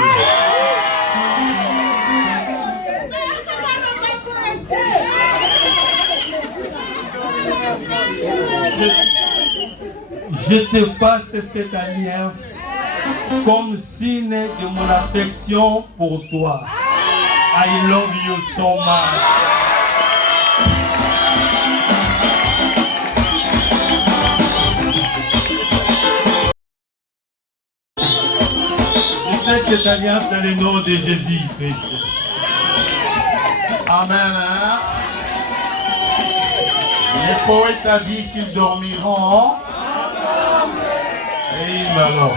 Je te passe cette alliance comme signe de mon affection pour toi. I love you so much. Je sais cette alliance dans le nom de Jésus-Christ. Amen. Hein? Les poètes ont dit qu'ils dormiront. Et alors.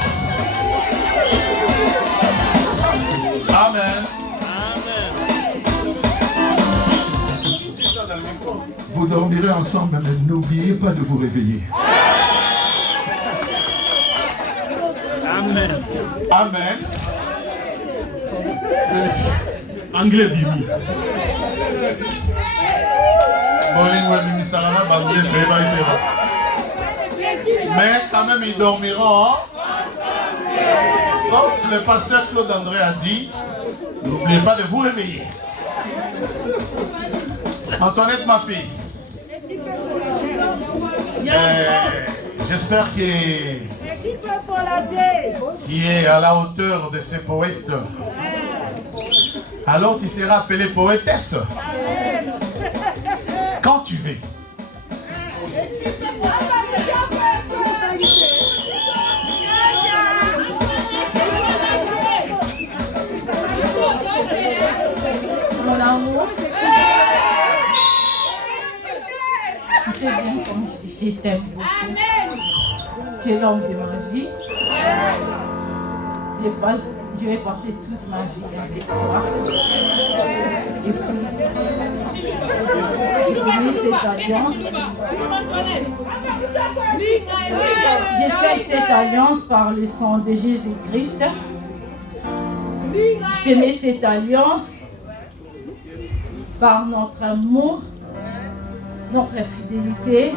Amen. Vous dormirez ensemble, mais n'oubliez pas de vous réveiller. Amen. Amen. C'est Anglais Bibi. Mais quand même, ils dormiront. Hein? Sauf le pasteur Claude André a dit, n'oubliez pas de vous réveiller. Antoinette, ma fille. J'espère que tu es à la hauteur de ces poètes. Alors tu seras appelée poétesse. Quand tu veux. Mon amour, tu sais bien comme je t'aime beaucoup. Tu es l'homme de ma vie. Je vais passer toute ma vie avec toi. Et puis, je connais cette alliance. Je fais cette alliance par le sang de Jésus-Christ. Je te mets cette alliance par notre amour, notre fidélité.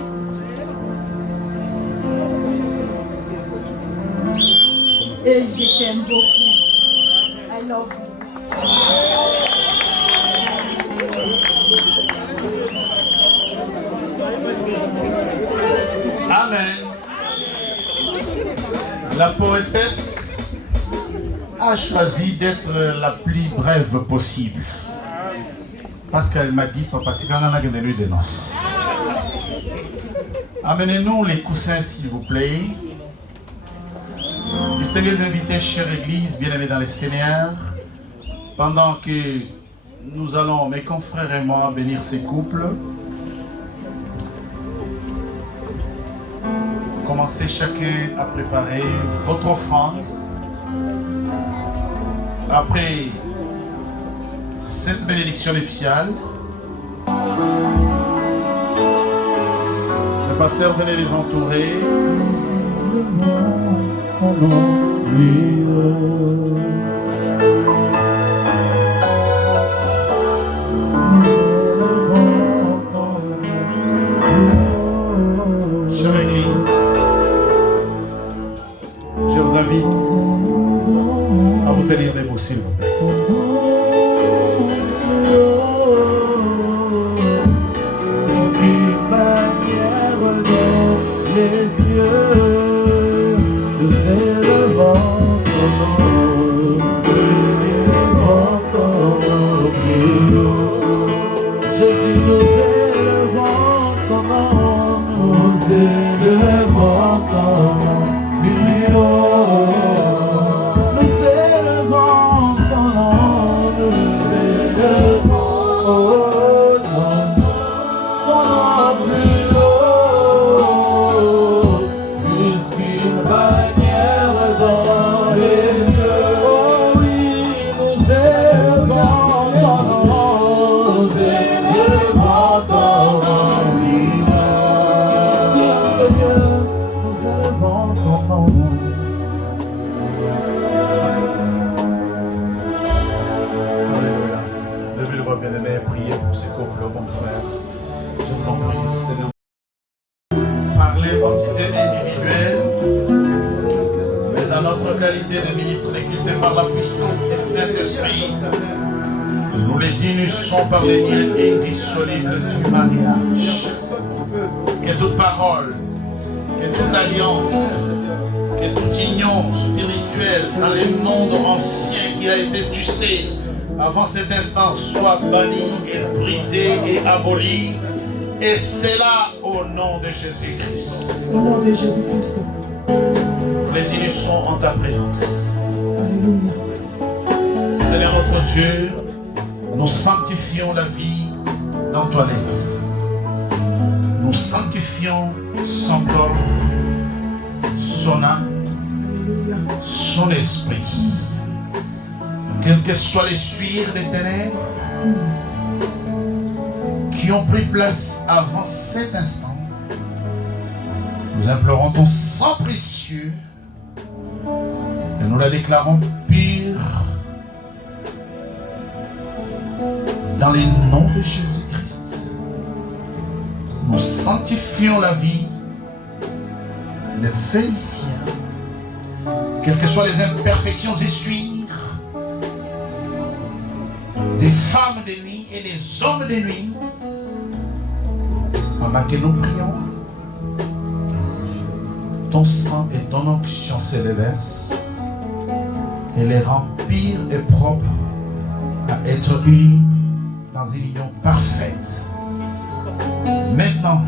Et je t'aime beaucoup. I love you. Amen. La poétesse a choisi d'être la plus brève possible. Parce qu'elle m'a dit, papa, tu as une nuit de noces. Amenez-nous les coussins, s'il vous plaît. Distingués invités, chère Église, bien-aimés dans le Seigneur, pendant que nous allons, mes confrères et moi, bénir ces couples, commencez chacun à préparer votre offrande. Après cette bénédiction nuptiale, le pasteur venait les entourer. Chère Église, je vous invite nous élevons ton nom, nous élevons ton nom, plus haut. Nous élevons ton nom, nous élevons ton nom plus haut, plus qu'une bannière dans les cieux. Oh oui, nous élevons ton nom, nous élevons ton nom plus haut. Ici, Seigneur, nous élevons ton nom. Alléluia. Levez le voix bien-aimé et priez pour ces couples, mon frère. Je vous en prie, Seigneur. Parlez entité individuelle, mais à notre qualité de ministre des cultes par la puissance du Saint-Esprit, nous les unissons par les liens indissolubles du mariage. Que toute parole, que toute alliance, que toute union spirituelle dans les mondes anciens qui a été tissé avant cet instant soit bannie et brisée et abolie. Et c'est là au nom de Jésus-Christ. Au nom de Jésus-Christ. Les unissons en ta présence. Alléluia. Seigneur notre Dieu, nous sanctifions la vie d'Antoinette. Nous sanctifions son corps, son âme, son esprit. Quels que soient les suirs des ténèbres qui ont pris place avant cet instant, nous implorons ton sang précieux et nous la déclarons pure dans les noms de Jésus-Christ. Nous sanctifions la vie de Félicien, quelles que soient les imperfections et suirs des femmes de nuit et des hommes de nuit, pendant que nous prions, ton sang et ton onction se déversent et les rend purs et propres à être unis dans une union parfaite. Maintenant,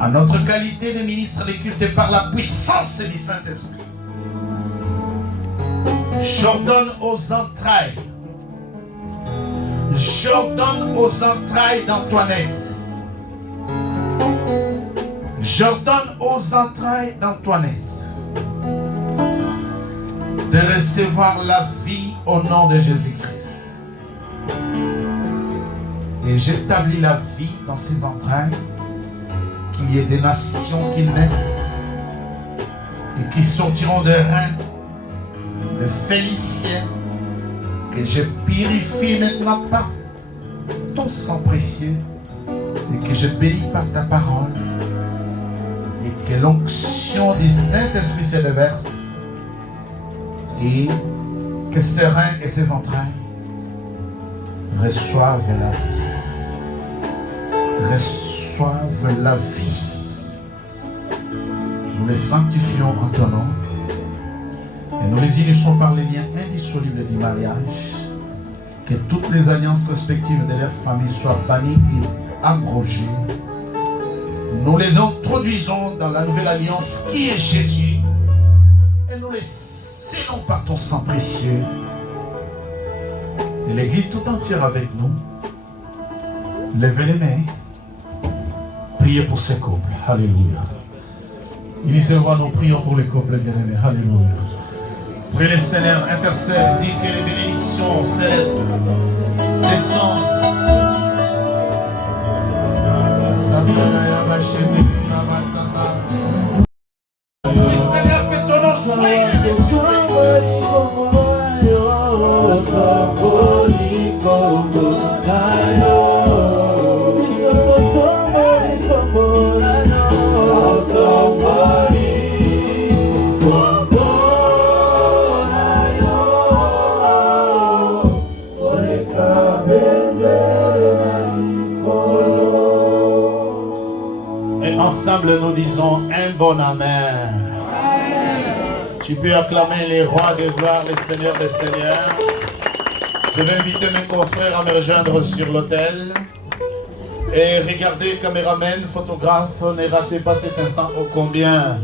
à notre qualité de ministre des cultes et par la puissance du Saint-Esprit, j'ordonne aux entrailles d'Antoinette. J'ordonne aux entrailles d'Antoinette de recevoir la vie au nom de Jésus-Christ. Et j'établis la vie dans ses entrailles, qu'il y ait des nations qui naissent et qui sortiront de reins, de Félicien, que je purifie maintenant par ton sang précieux et que je bénis par ta parole et que l'onction du Saint-Esprit se déverse et que ses reins et ses entrailles reçoivent la vie. Reçoivent la vie. Nous les sanctifions en ton nom et nous les unissons par les liens indissolubles du mariage. Que toutes les alliances respectives de leurs familles soient bannies et abrogées. Nous les introduisons dans la nouvelle alliance qui est Jésus. Et nous les scellons par ton sang précieux. Et l'Église tout entière avec nous. Levez les mains. Priez pour ces couples. Alléluia. Initiez-vous, nous prions pour les couples bien-aimés. Alléluia. Priez le Seigneur, intercède, dit que les bénédictions célestes descendent. Oui, Seigneur, que ton nom soit élevé. Ensemble, nous disons un bon amen. Amen. Tu peux acclamer les rois des gloires, les seigneurs des seigneurs. Je vais inviter mes confrères à me rejoindre sur l'autel. Et regardez, caméraman, photographe, ne ratez pas cet instant ô combien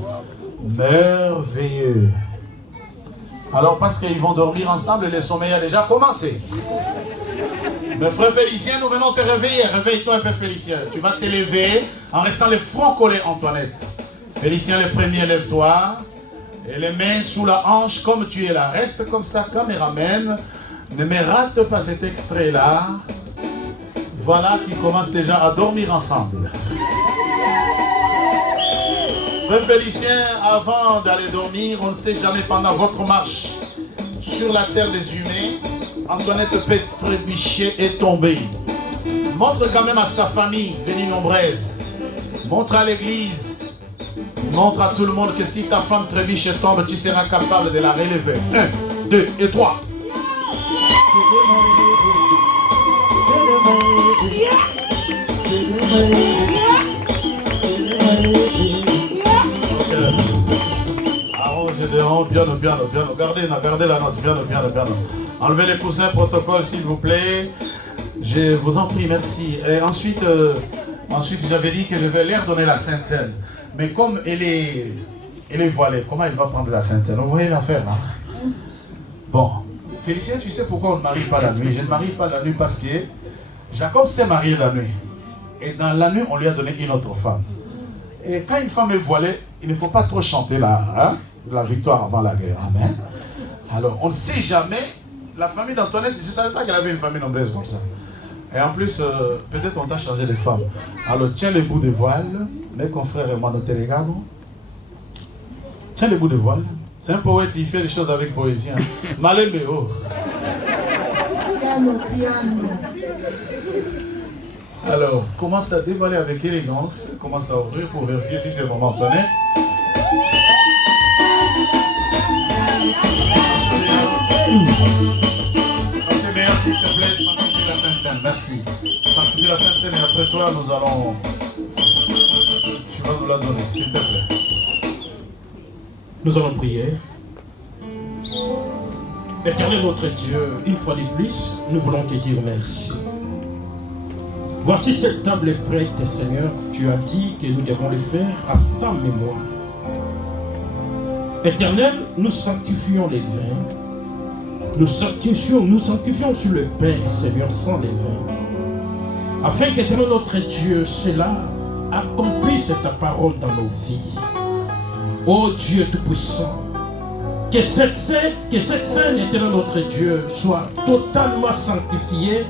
merveilleux. Alors, parce qu'ils vont dormir ensemble, le sommeil a déjà commencé. Mais frère Félicien, nous venons te réveiller. Réveille-toi un peu, Félicien. Tu vas te lever en restant les fronts collés, Antoinette. Félicien, le premier, lève-toi. Et les mains sous la hanche, comme tu es là. Reste comme ça, caméraman. Ne me rate pas cet extrait-là. Voilà qui commence déjà à dormir ensemble. Frère Félicien, avant d'aller dormir, on ne sait jamais pendant votre marche sur la terre des humains, Antoinette peut trébucher et tomber. Montre quand même à sa famille, venue nombreuse. Montre à l'église. Montre à tout le monde que si ta femme trébuche et tombe, tu seras capable de la relever. 1, 2 et 3. Arrangez des ronds, piano. Gardez la note, piano. Enlevez les coussins, protocole, s'il vous plaît. Je vous en prie, merci. Et ensuite j'avais dit que je vais leur donner la Sainte Seine. Mais comme elle est voilée, comment elle va prendre la Sainte Seine? Vous voyez l'affaire, là? Bon, Félicien, tu sais pourquoi on ne marie pas la nuit? Je ne marie pas la nuit parce que Jacob s'est marié la nuit. Et dans la nuit, on lui a donné une autre femme. Et quand une femme est voilée, il ne faut pas trop chanter la victoire avant la guerre. Amen. Alors, on ne sait jamais. La famille d'Antoinette, je ne savais pas qu'elle avait une famille nombreuse comme ça. Et en plus, peut-être on t'a changé de femme. Alors, tiens les bouts de voile. Mes confrères et moi, nous te regardons. Tiens les bouts de voile. C'est un poète, il fait des choses avec poésie. Hein. Maléméo. Piano. Alors, commence à dévoiler avec élégance. Commence à ouvrir pour vérifier si c'est vraiment Antoinette. Ok, bien, s'il te plaît, sanctifie la Sainte Seine. Merci. Sanctifie la Sainte Seine et après toi, nous allons... Tu vas nous la donner, s'il te plaît. Nous allons prier. Éternel notre Dieu, une fois de plus, nous voulons te dire merci. Voici cette table est prête, Seigneur. Tu as dit que nous devons le faire à ta mémoire. Éternel, nous sanctifions les vins. Nous sanctifions sur le pain, Seigneur, sans les vins. Afin qu'éternel notre Dieu, cela accomplisse ta parole dans nos vies. Ô Dieu Tout-Puissant, que cette scène, éternel notre Dieu, soit totalement sanctifiée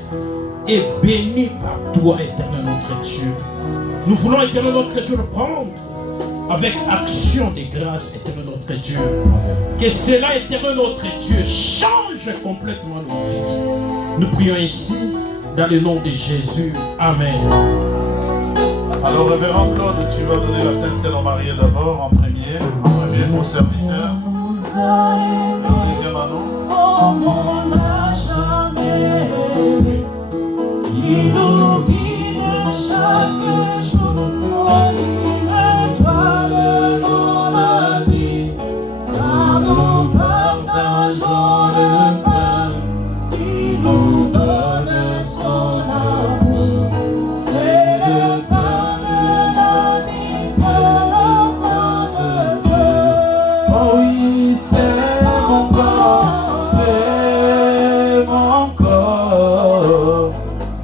et bénie par toi, éternel notre Dieu. Nous voulons, éternel notre Dieu, le prendre avec action de grâce, éternel notre Dieu. Que cela, éternel notre Dieu, change complètement nos vies. Nous prions ici, dans le nom de Jésus. Amen. Alors, révérend Claude, tu vas donner la Sainte Seine au marié d'abord, en premier mon serviteur. Le deuxième anneau. On n'a jamais aimé. Il nous guide chaque jour. Il étoile dans la vie. Quand nous partageons le pain, il nous donne son amour. C'est le pain de l'amitié, le pain de Dieu. Oh oui, c'est mon corps, c'est mon corps.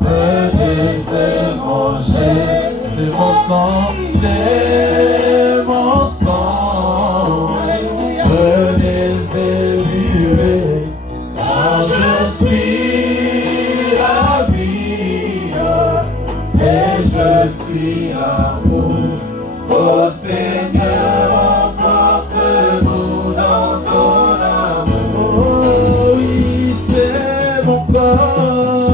Venez et mangez, c'est mon sang, c'est mon sang. Venez et buvez, car je suis la vie et je suis l'amour. Ô Seigneur, emporte-nous dans ton amour. Oh oui, c'est mon corps,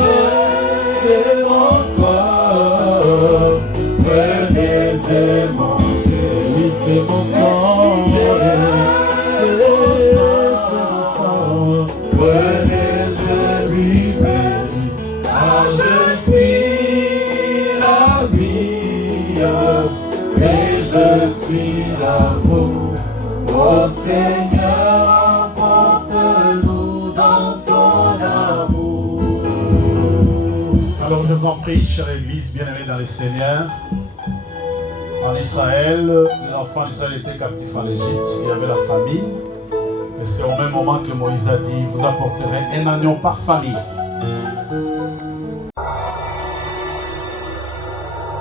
c'est mon corps. Venez et mangez, oui, c'est mon sang, c'est mon sang. Venez et buvez, car je suis la vie et je suis l'amour. Ô Seigneur, emporte-nous dans ton amour. Alors, je vous en prie, chère Église, bien-aimée dans le Seigneur. En Israël, les enfants d'Israël étaient captifs en Égypte, il y avait la famille. Et c'est au même moment que Moïse a dit, vous apporterez un agneau par famille.